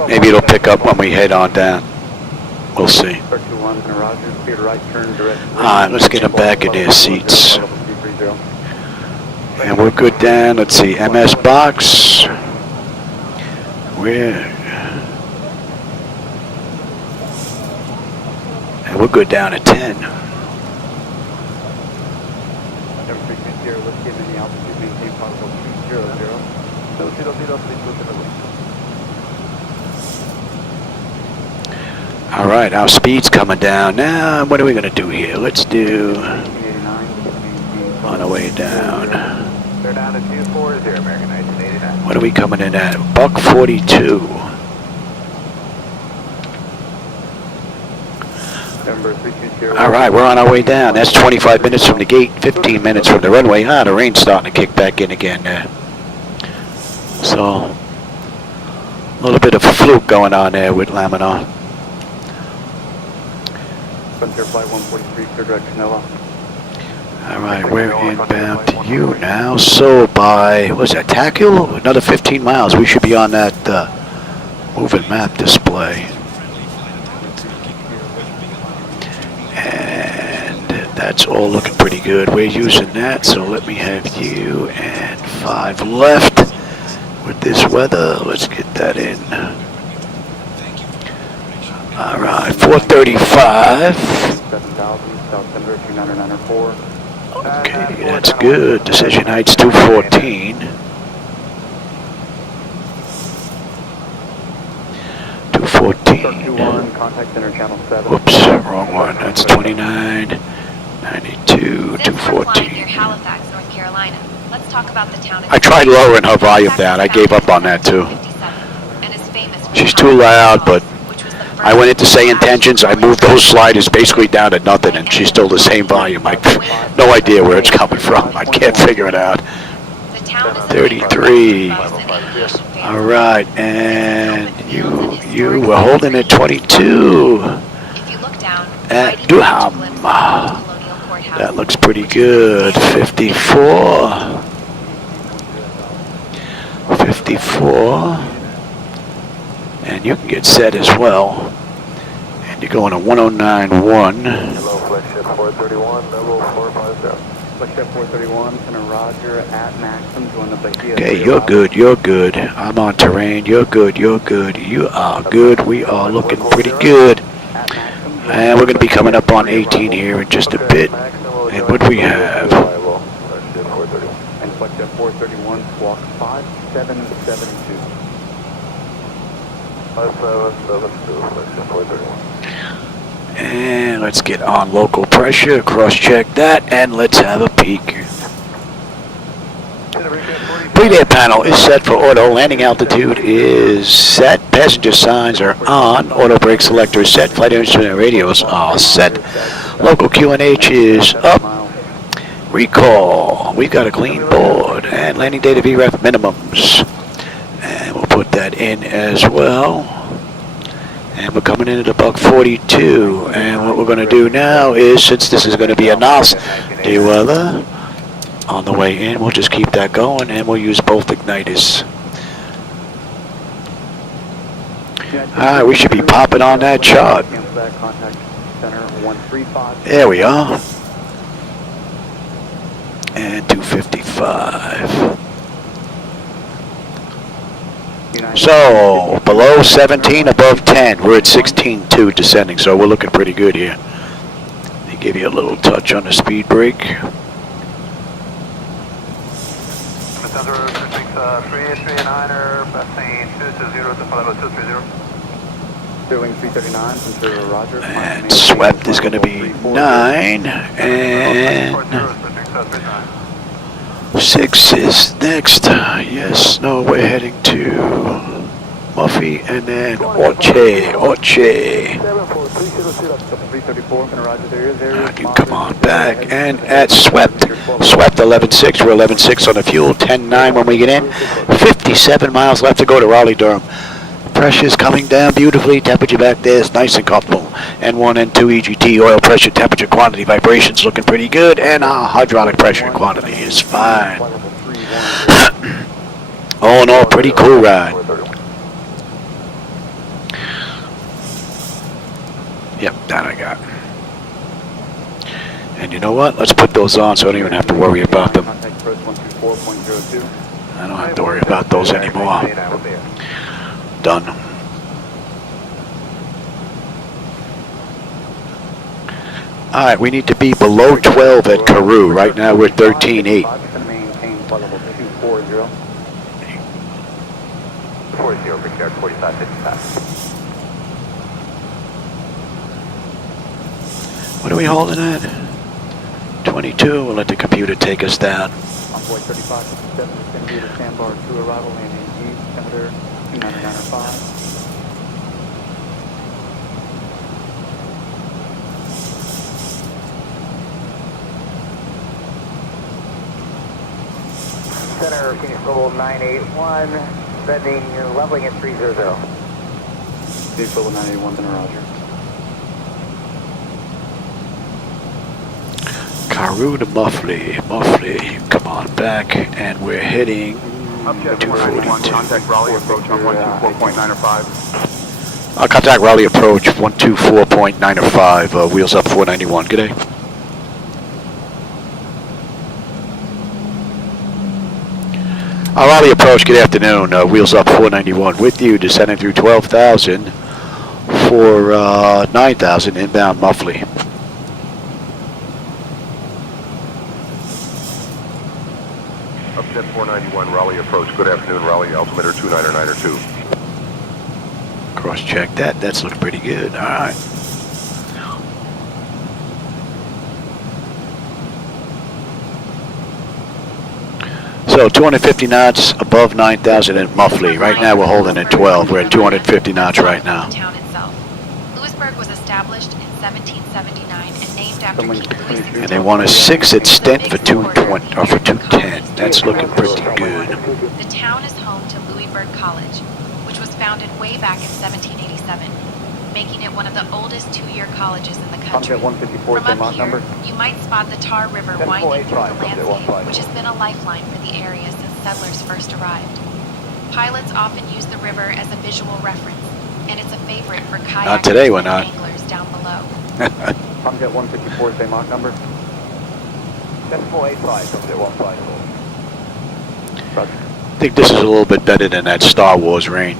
Maybe it'll pick up when we head on down. We'll see. Alright, let's get them back in their seats. And we're good down. Let's see, MS box. And we're good down at 10. All right, our speed's coming down now. What are we gonna do here? Let's do on our way down. They're down to 240, American 1989. What are we coming in at? Buck 42. All right, we're on our way down. That's 25 minutes from the gate, 15 minutes from the runway. The rain's starting to kick back in again there. So, a little bit of a fluke going on there with Laminar. Frontier Flight 143, clear direction, Noah. All right, we're inbound to you now. So by, what's that, Tacule? Another 15 miles. We should be on that moving map display. And that's all looking pretty good. We're using that, so let me have you and 5 left. With this weather, let's get that in. All right, 435. Okay, that's good. Decision Heights 214. 214. Whoops, wrong one. That's 29, 92, 214. Halifax, North Carolina. Let's talk about the town. I tried lowering her volume down. I gave up on that too. She's too loud, but I went into SayIntentions. I moved those sliders basically down to nothing, and she's still the same volume. I have no idea where it's coming from. I can't figure it out. 33. All right, and you were holding at 22 at Durham. That looks pretty good. 54. 54. And you can get set as well. And you're going to 109.1. Hello, Flagship 431, level 450. Flagship 431, Center Roger, at Maxim, join the Bahia. Okay, you're good, you're good. I'm on terrain, you're good, you're good. You are good, we are looking pretty good. And we're going to be coming up on 18 here in just a bit. And what do we have? And Flagship 431, squawk 5772. 5772, Flagship 431. And let's get on local pressure, cross-check that, and let's have a peek. Pre-air panel is set for auto, landing altitude is set, passenger signs are on, auto brake selector is set, flight instrument radios are set, local QNH is up, recall, we've got a clean board, and landing data VREF minimums, and we'll put that in as well. And we're coming in at about 42. And what we're going to do now is, since this is going to be a NOS day weather, on the way in, we'll just keep that going, and we'll use both igniters. Alright, we should be popping on that chart. There we are. and 255. So, below 17, above 10. We're at 16.2 descending, so we're looking pretty good here. They give you a little touch on the speed brake. Thunder 339er, passing 220 to follow 230. Doing 339, Central Roger. And swept is going to be 9, and 6 is next. Yes, no, we're heading to Muffy, and then Orche. You come on back, and at swept 11.6. We're 11.6 on the fuel, 10.9 when we get in. 57 miles left to go to Raleigh Durham. Pressure's coming down beautifully. Temperature back there is nice and comfortable. N1, N2, EGT, oil pressure, temperature, quantity, vibrations looking pretty good, and our hydraulic pressure and quantity is fine. All in all, pretty cool ride. Yep, that I got. And you know what? Let's put those on so I don't even have to worry about them. I don't have to worry about those anymore. Done. Alright, we need to be below 12 at KRDU. Right now we're 13.8. 4555. What are we holding at? 22. We'll let the computer take us down. Envoy 3557 is going to be at sandbar to arrival landing east, temperature 299.5. Center, Phoenix Global 981, sending leveling at 300. Phoenix Global 981, Center, Roger. KRDU to Muffley, come on back, and we're heading Object 491, contact Raleigh approach on 124.905. contact Raleigh approach 124.905, wheels up 491, good day. Raleigh approach, good afternoon, wheels up 491 with you, descending through 12,000 for 9,000 inbound Muffley. Upjet 491, Raleigh approach. Good afternoon, Raleigh, altimeter 299er2. Cross check that, that's looking pretty good, alright. So 250 knots above 9,000 at Muffley. Right now we're holding at 12, we're at 250 knots right now. Town itself. Lewisburg was established in 1779 and named after King. And they want a 6 at Stent for 220 or for 210. That's looking pretty good. The town is home to Lewisburg College, which was founded way back in 1787, making it one of the oldest two-year colleges in the country. From up here, you might spot the Tar River winding through the landscape, which has been a lifeline for the area since settlers first arrived. Pilots often use the river as a visual reference, and it's a favorite for kayakers and anglers down below. Tomcat 154, same Mach number. Decimal 85, Tomcat 154. I think this is a little bit better than that Star Wars rain.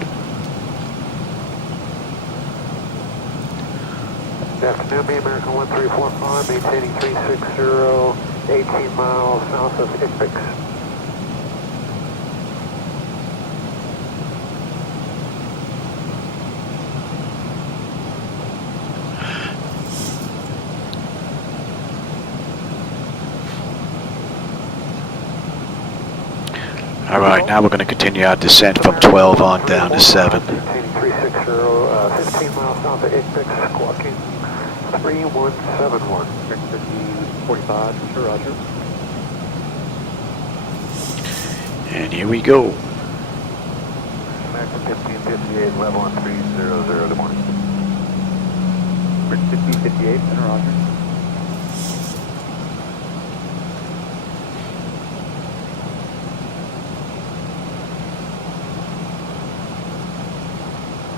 Good afternoon, Be American 1345, maintaining 360, 18 miles south of ICPIX. All right, now we're going to continue our descent from 12 on down to 7. 360, 15 miles south of ICPIX, squawking 3171. 1545, Mr. Roger. And here we go. American 1558, level on 300, good morning. 1558, Mr. Roger.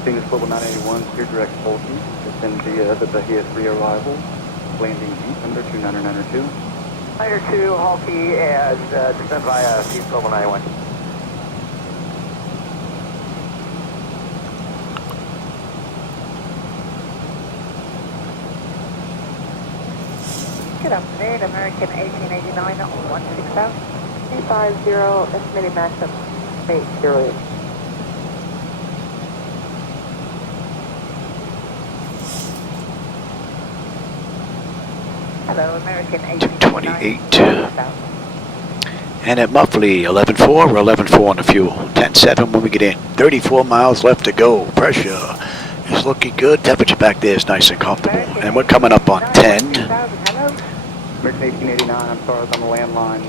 Phoenix Global 981, clear direct Fulton, descend via the Bahia 3 arrival, landing deep under 299er2. Fighter 2, Hawkeye, and descend via Seat Global 91. Good afternoon, American 1889 on 16000. 350, estimated max of 808. Hello, American 228. And at Muffley, 11.4, we're 11.4 on the fuel. 10.7 when we get in. 34 miles left to go. Pressure is looking good. Temperature back there is nice and comfortable. And we're coming up on 10. American 1889, I'm sorry, I was on the landline.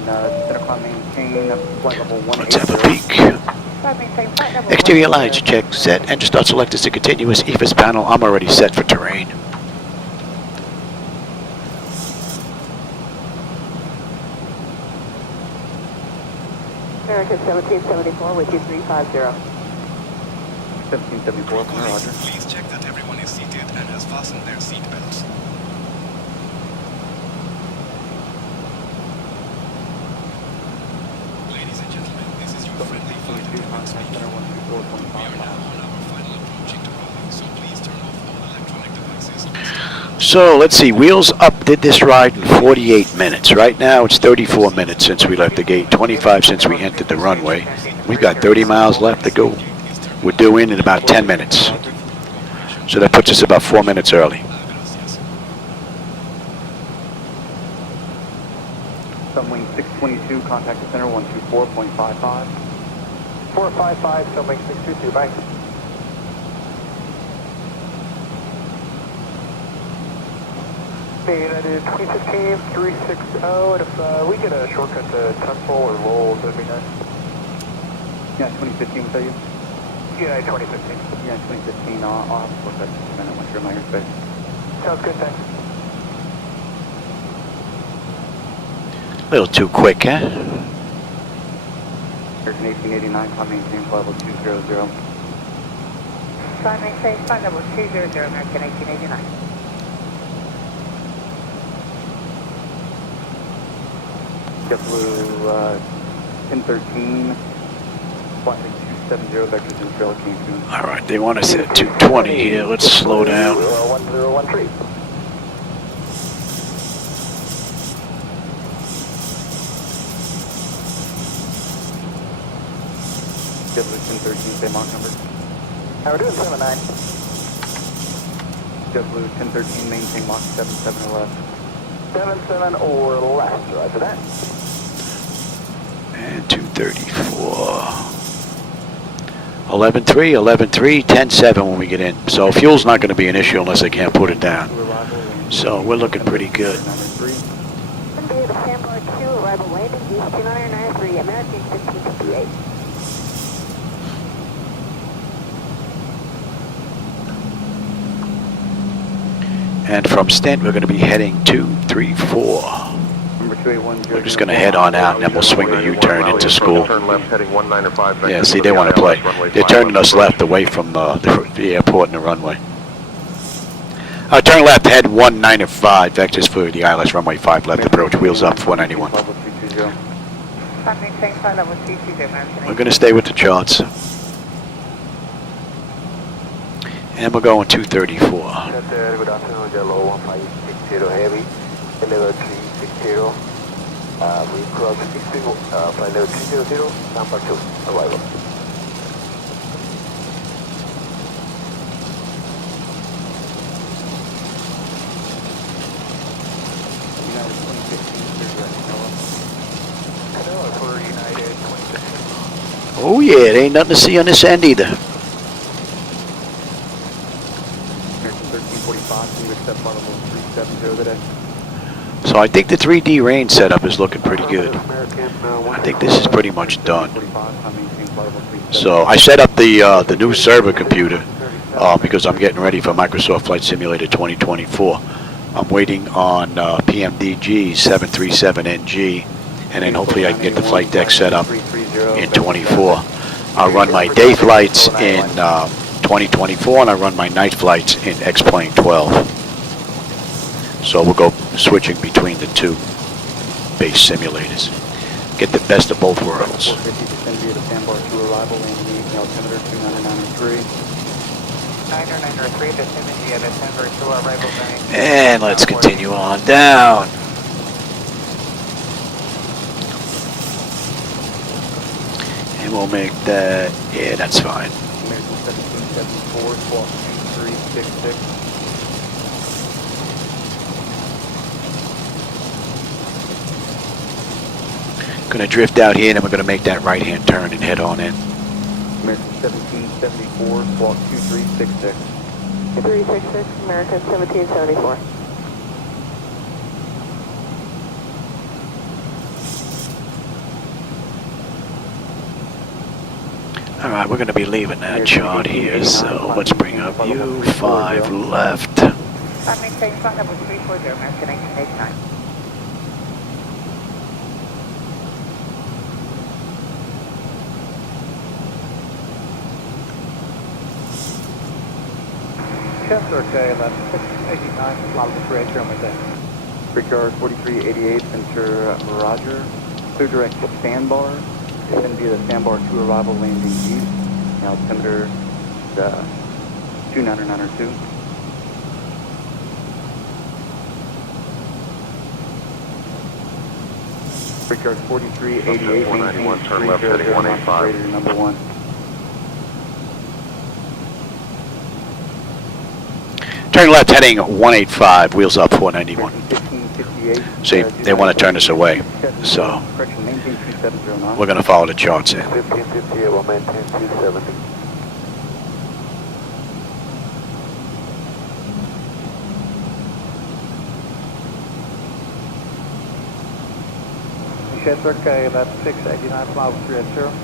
Center climb maintain, flight level 180. Let's have a peek. Exterior lights check, set. Engine start selected to continuous EFIS panel. I'm already set for terrain. American 1774 with you 350. 1774, Roger. Please check that everyone is seated and has fastened their seat belts. Ladies and gentlemen, this is your friendly flight attendant speaking. We are now on our final approach into Raleigh, so please turn off all electronic devices. So let's see, Wheels Up did this ride in 48 minutes. Right now it's 34 minutes since we left the gate, 25 since we entered the runway. We've got 30 miles left to go. We're due in about 10 minutes. So that puts us about 4 minutes early. Sunwing 622, contact the center 124.55. 455, Sunwing 622, bye. United 2015, 360, and if we get a shortcut to Tunstall or Lowell, that'd be nice. Yeah, 2015, was that you? Yeah, 2015. Yeah, 2015, I'll have to look at this in a minute once you're in my airspace. Sounds good, thanks. A little too quick, huh? American 1889, climb maintain level 200. Climb maintain, flight level 200, American 1889. JetBlue 1013, flight 270, vectors in Trail Cancun. All right, they want us at 220 here. Let's slow down. 1013. JetBlue 1013, same Mach number. How we're doing, 79. JetBlue 1013, maintain Mach 77 or less. 77 or less, roger that. And 234. 11.3, 11.3, 10.7 when we get in. So fuel's not going to be an issue unless I can't put it down. So we're looking pretty good. Standby 2, arrival landing, East 2993, American 1558. And from Stent, we're going to be heading 234. Number 281. We're just going to head on out, and then we'll swing the U-turn into school. Turn left heading 195. Yeah, see, they want to play. They're turning us left away from the airport and the runway. Turn left, head 195, vectors for the ILS runway 5 left approach, wheels up 491. Climb maintain, flight level 220, American. We're going to stay with the charts. And we're going 234. Good afternoon, Jello 1560 Heavy, level 360. We cross 60, flight level 300, number 2, arrival. Oh yeah, there ain't nothing to see on this end either. American 1345, can you accept level 370 today? So I think the 3D range setup is looking pretty good. I think this is pretty much done. So I set up the new server computer because I'm getting ready for Microsoft Flight Simulator 2024. I'm waiting on PMDG 737NG, and then hopefully I can get the flight deck set up in 24. I'll run my day flights in 2024, and I run my night flights in X-Plane 12. So we'll go switching between the two. ground-based simulators. Get the best of both worlds. 450 descend via the sandbar to arrival, landing altimeter 29993. 9993, descend via the sandbar to arrival, landing. And let's continue on down. And we'll make that, yeah, that's fine. American 1774, squawk 2366. Gonna drift out here, and then we're gonna make that right-hand turn and head on in. American 1774, squawk 2366. 366, American 1774. All right, we're gonna be leaving that chart here, so let's bring up U5 left. Flight maintain flight level 340, American 1889. Chest okay, that's 689, flight level 38, German. Brickyard 4388, enter Roger. Clear direct to sandbar. Descend via the sandbar to arrival, landing east. Altimeter 29992. Brickyard 4388, 491, turn left, 300, heading 185. operator number 1. Turn left, heading 185, wheels up 491. 1558. See, they want to turn us away, so Correction, maintain 2709. we're gonna follow the charts in. 1558, we'll maintain 270. Chest okay, that's 689, flight level 380.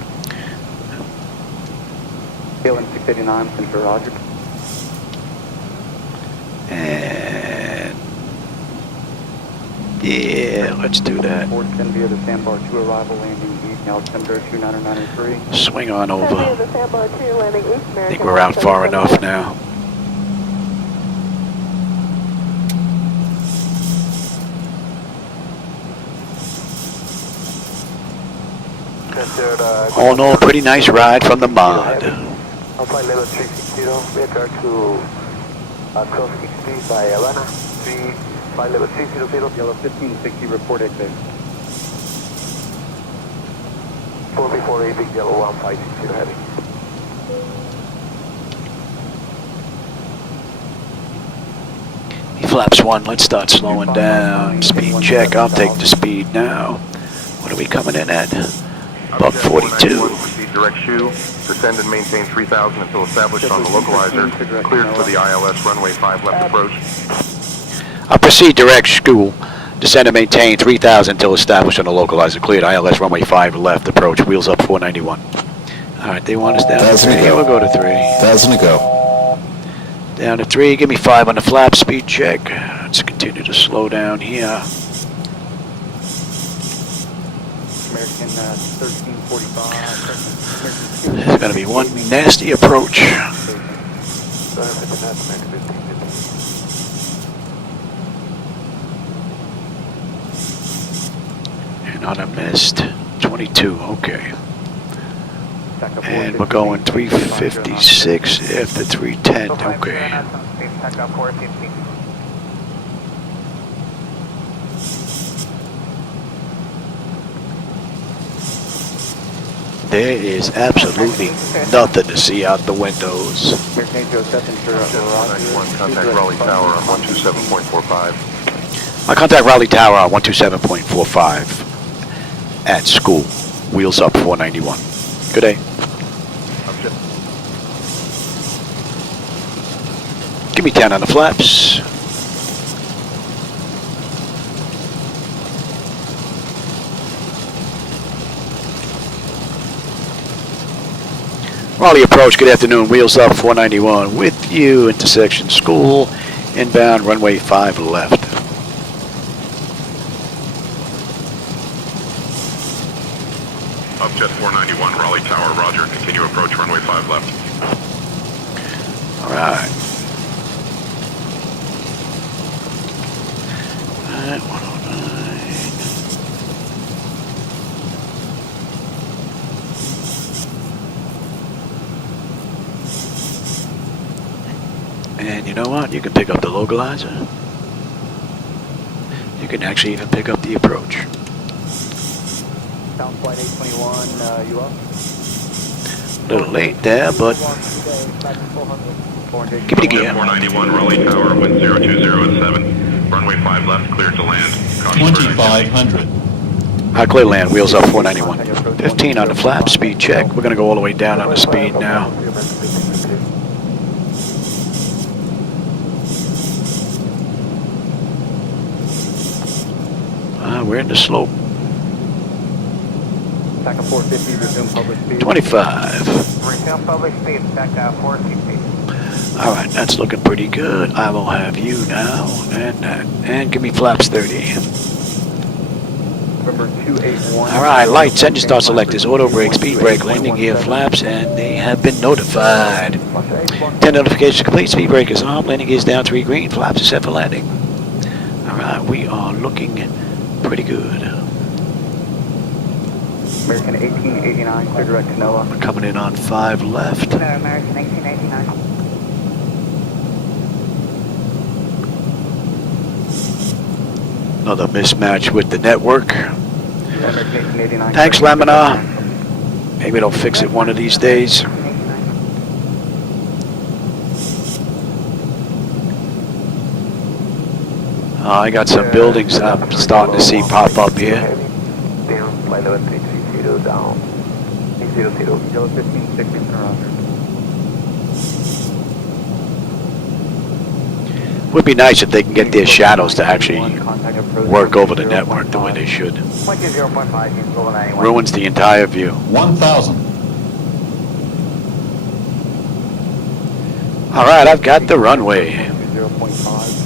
KLM 689, enter Roger. And yeah, let's do that. Ford descend via the sandbar to arrival, landing east. Altimeter 29993. Swing on Descend over. via the sandbar 2, landing east, I American. think we're out far enough now. All in all, pretty nice ride from the mod. On flight level 360, return to cross 60 by Havana. Flight level 300. Yellow 1560, report exit. 4B48, big yellow 1560 heading. He flaps 1, let's start slowing down. Speed check, I'll take the speed now. What are we coming in at? Buck 42. Proceed direct shoe. Descend and maintain 3000 until established on the localizer. Cleared for the ILS runway 5 left approach. I'll proceed direct school. Descend and maintain 3000 until established on the localizer. Cleared ILS runway 5 left approach. Wheels up 491. Alright, they want us down to 3. We'll go to 3. 1,000 to go. Down to 3. Give me 5 on the flap. Speed check. Let's continue to slow down here. American 1345. There's going to be one nasty approach. And on a missed 22. Okay. And we're going 356 after 310. Okay. Takeoff 450. There is absolutely nothing to see out the windows. American 807, enter Roger. Contact Raleigh Tower on 127.45. I contact Raleigh Tower on 127.45 at school. Wheels up 491. Good day. Give me 10 on the flaps. Raleigh approach, good afternoon. Wheels up 491 with you. Intersection school. Inbound runway 5 left. Upjet 491, Raleigh Tower, roger. Continue approach runway 5 left. All right. All right, 109. And you know what? You can pick up the localizer. You can actually even pick up the approach. Down flight 821, you up? A little late there, but give it a gear. 491 Raleigh Tower, wind 020 at 7. Runway 5 left, cleared to land. 2500. High clear land, wheels up 491. 15 on the flap, speed check. We're going to go all the way down on the speed now. We're in the slope. Back up 450, resume public speed. 25. Resume public speed, back 450. All right, that's looking pretty good. I will have you now, and give me flaps 30. Number 281. All right, lights, engine start selectors, auto brake, speed brake, landing gear, flaps, and they have been notified. 10 notifications complete, speed brake is on, landing gear is down, 3 green, flaps are set for landing. All right, we are looking pretty good. American 1889, clear direct to NOAA. We're coming in on 5 left. American 1889. Another mismatch with the network. American 1889. Thanks, Lamina. Maybe they'll fix it one of these days. I got some buildings I'm starting to see pop up here. Down, flight level 330 down. 800, Yellow 1560, roger. Would be nice if they can get their shadows to actually work over the network the way they should. 0.5, Ruins the entire view. 1000. All right, I've got the runway. 0.5.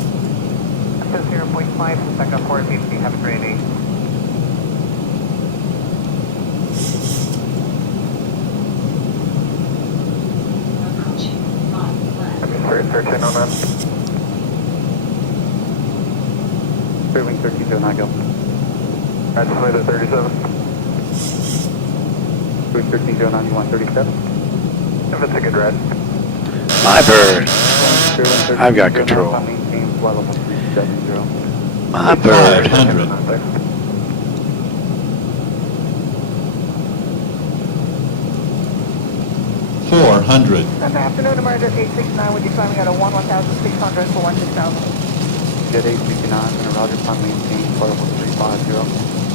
0.5, back up 450, have a great day. Turn on that. Clearwing 1309, go. That's flight of 37. Clearwing 1309, you want 37? Have a ticket, red. My bird. I've got control. My bird. 500. 400. Good afternoon, American 869, would you climbing out of 11,600 for 16,000? Jet 869, and Roger, climb maintain, flight level 350.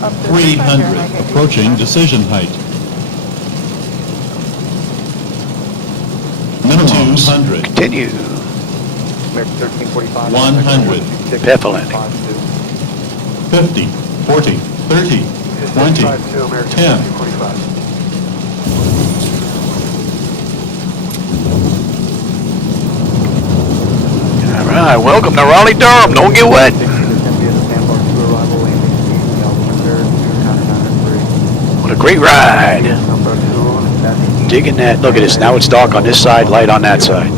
Up to 300. Approaching decision height. Minimum 200. Continue. American 1345. 100. Pepper landing. 50. 40. 30. 20. 10. All right, welcome to Raleigh Durham. Don't get wet. What a great ride. Digging that. Look at this. Now it's dark on this side, light on that side.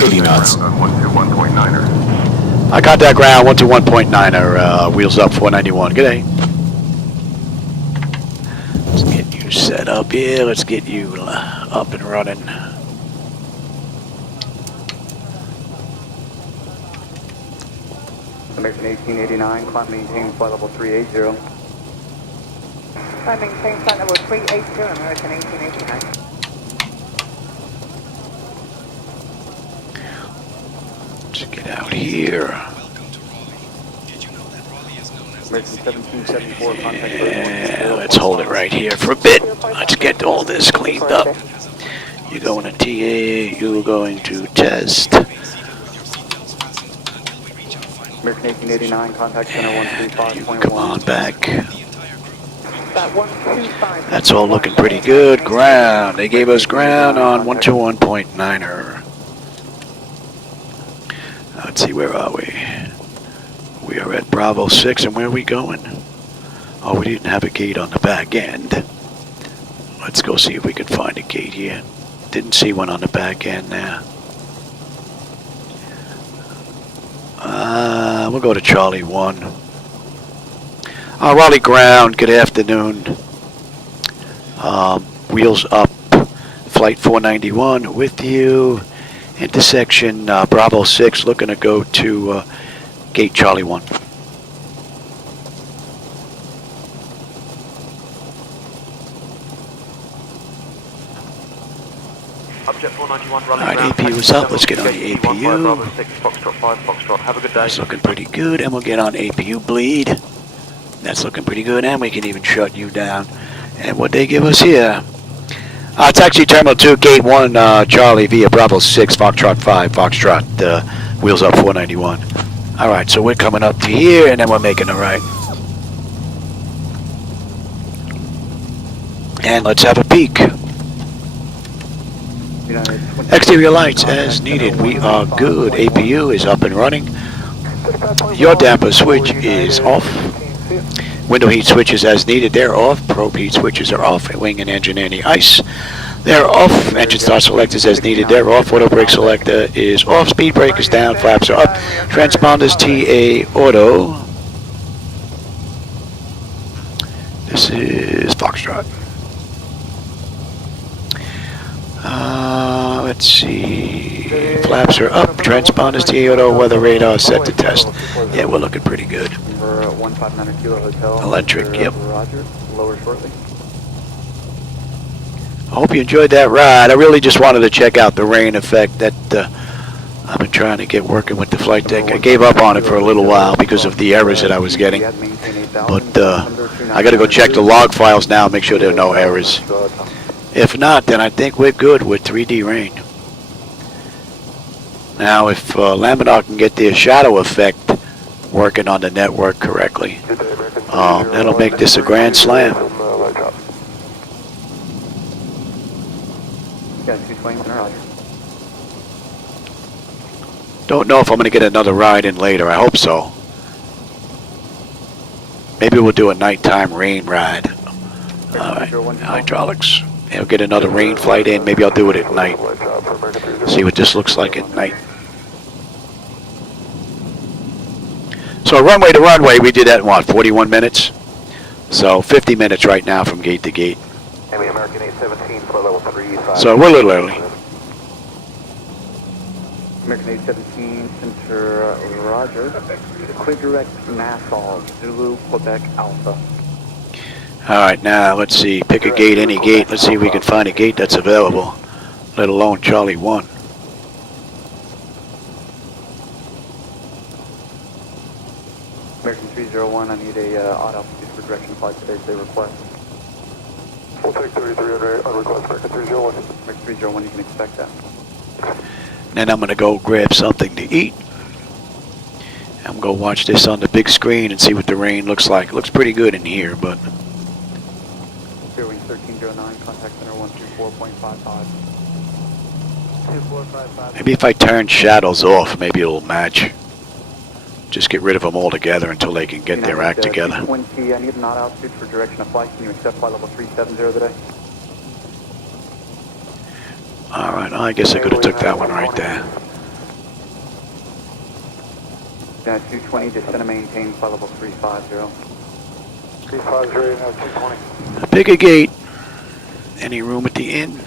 80 knots. I got that ground 121.9er. Wheels up 491. Good day. Let's get you set up here. Let's get you up and running. American 1889, climb maintain, flight level 380. Climb maintain, flight level 380, American 1889. Let's get out here. American 1774, contact Yeah, let's hold it right here for a bit. Let's get all this cleaned up. You're going to TA, you're going to test. American 1889, contact center 135.1. Come on back. That 125. That's all looking pretty good. Ground. They gave us ground on 121.9er. Let's see, where are we? We are at Bravo 6, and where are we going? Oh, we didn't have a gate on the back end. Let's go see if we can find a gate here. Didn't see one on the back end there. We'll go to Charlie 1. Raleigh ground, good afternoon. Wheels up, flight 491 with you. Intersection Bravo 6, looking to go to gate Charlie 1. Object 491, All right, APU is up. Let's get on the APU. Foxtrot 5, Foxtrot. Have a good day. That's looking pretty good, and we'll get on APU bleed. That's looking pretty good, and we can even shut you down. And what they give us here? It's actually Terminal 2, Gate 1, Charlie via Bravo 6, Foxtrot 5, Foxtrot, wheels up 491. All right, so we're coming up to here, and then we're making a right. And let's have a peek. Exterior lights as needed. We are good. APU is up and running. Your damper switch is off. Window heat switches as needed. They're off. Probe heat switches are off. Wing and engine anti-ice. They're off. Engine start selectors as needed. They're off. Auto brake selector is off. Speed brake is down. Flaps are up. Transponders TA auto. This is Foxtrot. Let's see. Flaps are up. Transponders, TA auto, weather radar set to test. Yeah, we're looking pretty good. Electric, yep. Lower shortly. I hope you enjoyed that ride. I really just wanted to check out the rain effect that I've been trying to get working with the flight deck. I gave up on it for a little while because of the errors that I was getting. But I got to go check the log files now, make sure there are no errors. If not, then I think we're good with 3D rain. Now, if Laminar can get their shadow effect working on the network correctly, that'll make this a grand slam. Don't know if I'm going to get another ride in later. I hope so. Maybe we'll do a nighttime rain ride. All right, hydraulics. I'll get another rain flight in. Maybe I'll do it at night. See what this looks like at night. So runway to runway, we did that in what, 41 minutes? So 50 minutes right now from gate to gate. American 817 for level 35. So we're a little early. American 817, center Roger. Clear direct Nassau, Zulu, Quebec, Alpha. All right, now let's see. Pick a gate, any gate. Let's see if we can find a gate that's available, let alone Charlie 1. American 301, I need a odd altitude for direction flight today, if they request. We'll take 3300 on request, American 301. American 301, you can expect that. Then I'm going to go grab something to eat. I'm going to watch this on the big screen and see what the rain looks like. It looks pretty good in here, but... Wing 1309, contact center 124.55. 2455. Maybe if I turn shadows off, maybe it'll match. Just get rid of them altogether until they can get their act together. 20, I need an odd altitude for direction of flight. Can you accept flight level 370 today? All right, I guess I could have took that one right there. 220, descend and maintain flight level 350. 350, now 220. Pick a gate. Any room at the inn?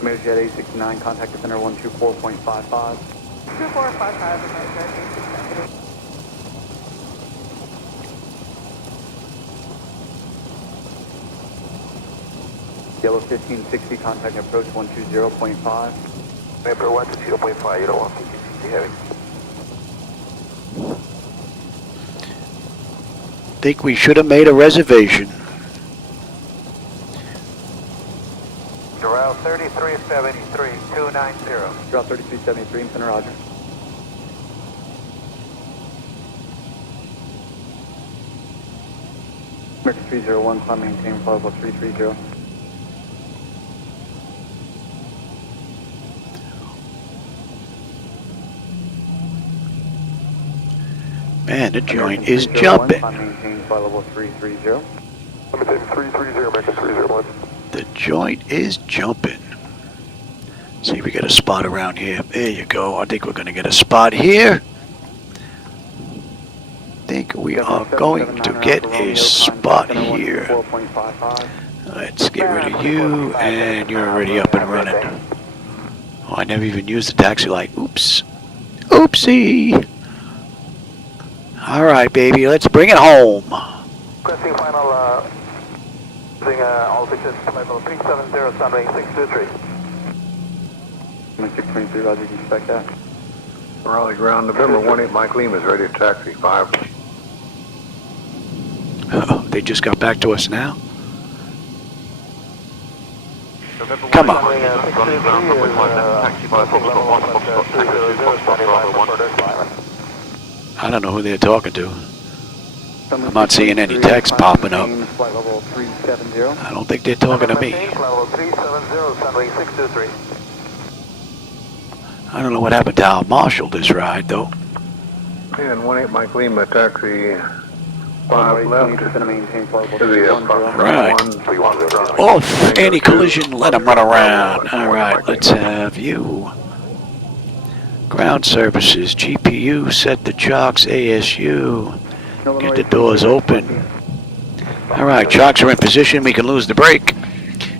Amerijet 869, contact the center 124.55. 2455, Amerijet 869. Yellow 1560, contact approach 120.5. Remember 120.5, you don't want CTC heavy. Think we should have made a reservation. Doral 3373, 290. Drop 3373 in center, Roger. American 301, climb maintain flight level 330. Man, the joint is jumping. Maintain flight level 330. Maintain 330, American 301. The joint is jumping. See if we get a spot around here. There you go. I think we're going to get a spot here. I think we We are going to get a spot here. Let's get rid of you, and you're already up and running. Oh, I never even used the taxi light. Oops. Oopsie. All right, baby, let's bring it home. Requesting final, using all officials, level 370, sunway 623. 623, Roger, you can expect that. Raleigh ground, November 18, Mike Lima is ready to taxi, 5. Uh-oh, they just got back to us now? Come on. I don't know who they're talking to. I'm not seeing any text popping up. I don't think they're talking to me. I don't know what happened to Al Marshall this ride, though. And 18 Mike Lima, taxi 5 left. Right. Off. Any collision, let them run around. All right, let's have you. Ground services, GPU, set the chocks, ASU. Get the doors open. All right, chocks are in position. We can lose the brake.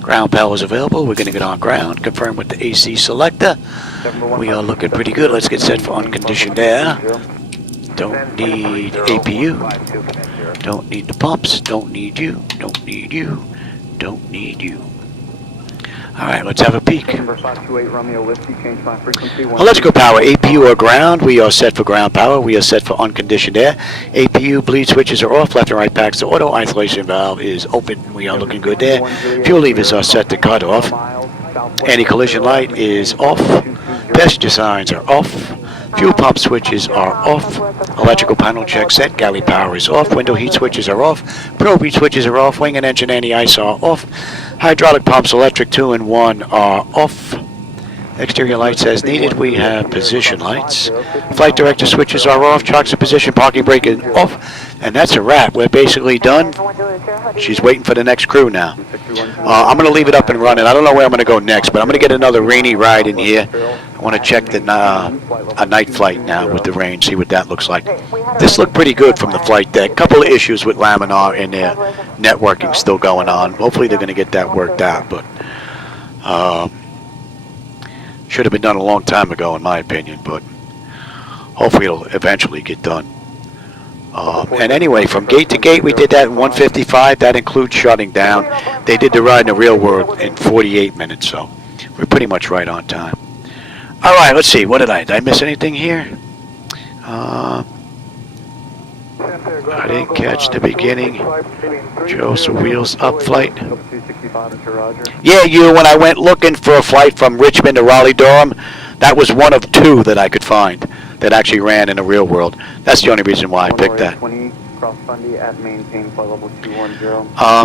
Ground power is available. We're going to get on ground. Confirm with the AC selector. We are looking pretty good. Let's get set for unconditioned air. Don't need APU. Don't need the pumps. Don't need you. Don't need you. Don't need you. All right, let's have a peek. Electrical power, APU or ground. We are set for ground power. We are set for unconditioned air. APU bleed switches are off. Left and right packs. The auto isolation valve is open. We are looking good there. Fuel levers are set to cut off. Anti-collision light is off. Passenger signs are off. Fuel pump switches are off. Electrical panel check set. Galley power is off. Window heat switches are off. Probe heat switches are off. Wing and engine anti-ice are off. Hydraulic pumps, electric 2 and 1 are off. Exterior lights as needed. We have position lights. Flight director switches are off. Chocks in position. Parking brake is off. And that's a wrap. We're basically done. She's waiting for the next crew now. I'm going to leave it up and running. I don't know where I'm going to go next, but I'm going to get another rainy ride in here. I want to check the a night flight now with the rain, see what that looks like. This looked pretty good from the flight deck. Couple of issues with Laminar in their networking still going on. Hopefully they're going to get that worked out, but should have been done a long time ago in my opinion, but hopefully it'll eventually get done. And anyway, from gate to gate, we did that in 1:55. That includes shutting down. They did the ride in the real world in 48 minutes, so we're pretty much right on time. All right, let's see. What did I miss anything here? I didn't catch the beginning. Joseph Wheels up flight. Yeah, when I went looking for a flight from Richmond to Raleigh Durham, that was one of 2 that I could find that actually ran in the real world. That's the only reason why I picked that.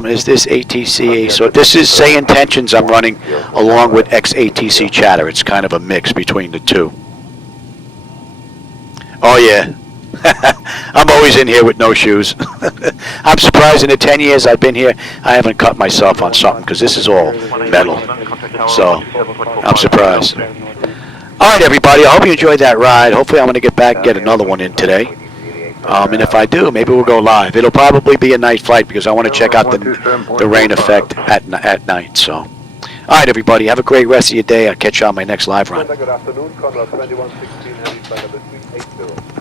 Is this ATCA? So this is SayIntentions I'm running along with XATC chatter. It's kind of a mix between the 2. Oh yeah. I'm always in here with no shoes. I'm surprised in the 10 years I've been here, I haven't cut myself on something because this is all metal. So I'm surprised. All right, everybody. I hope you enjoyed that ride. Hopefully I'm going to get back and get another one in today. And if I do, maybe we'll go live. It'll probably be a night flight because I want to check out the rain effect at night. So, all right, everybody. Have a great rest of your day. I'll catch you on my next live run. Good afternoon, Conrad 2116, heavy flight number 380.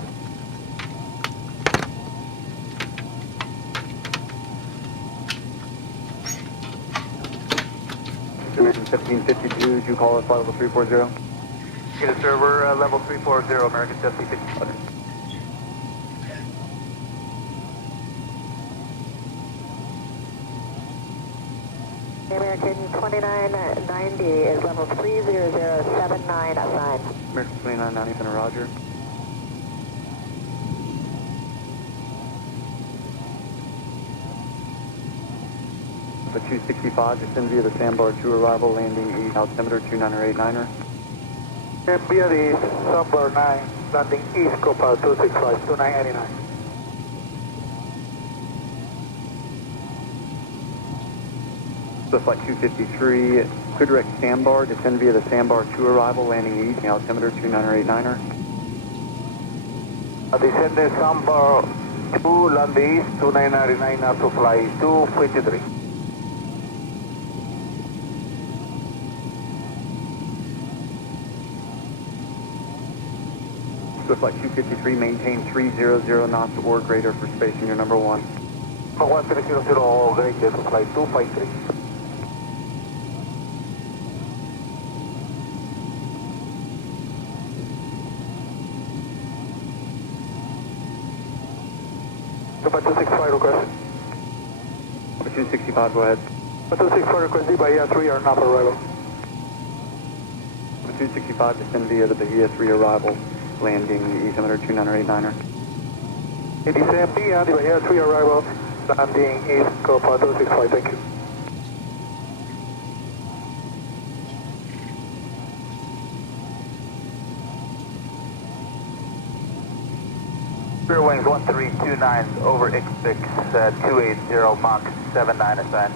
1552, did you call us flight level 340? Get a server, level 340, American Jet C-50. American 2990 is level 30079 assigned. American 2990, center Roger. The 265, descend via the sandbar 2 arrival, landing east, altimeter 2989er. Via the sandbar 9, landing east, Copilot 265, 2989. So flight 253, clear direct sandbar, descend via the sandbar 2 arrival, landing east, altimeter 2989er. Descend the sandbar 2 land east, 2999 now to fly 253. Swift Flight 253, maintain 300 knots or greater for spacing your number 1. 1300 or greater to fly 253. Super 265 request. Number 265, go ahead. Super 265 request, Bahia 3 are not arrival. Number 265, descend via the Bahia 3 arrival, landing the altimeter 2989er. ADCM Bahia, the Bahia 3 arrival, landing east, Copa 265, thank you. Rear wings 1329 over X6 280 Mach 79 ascend.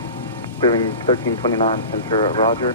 Clearing 1329, center, roger.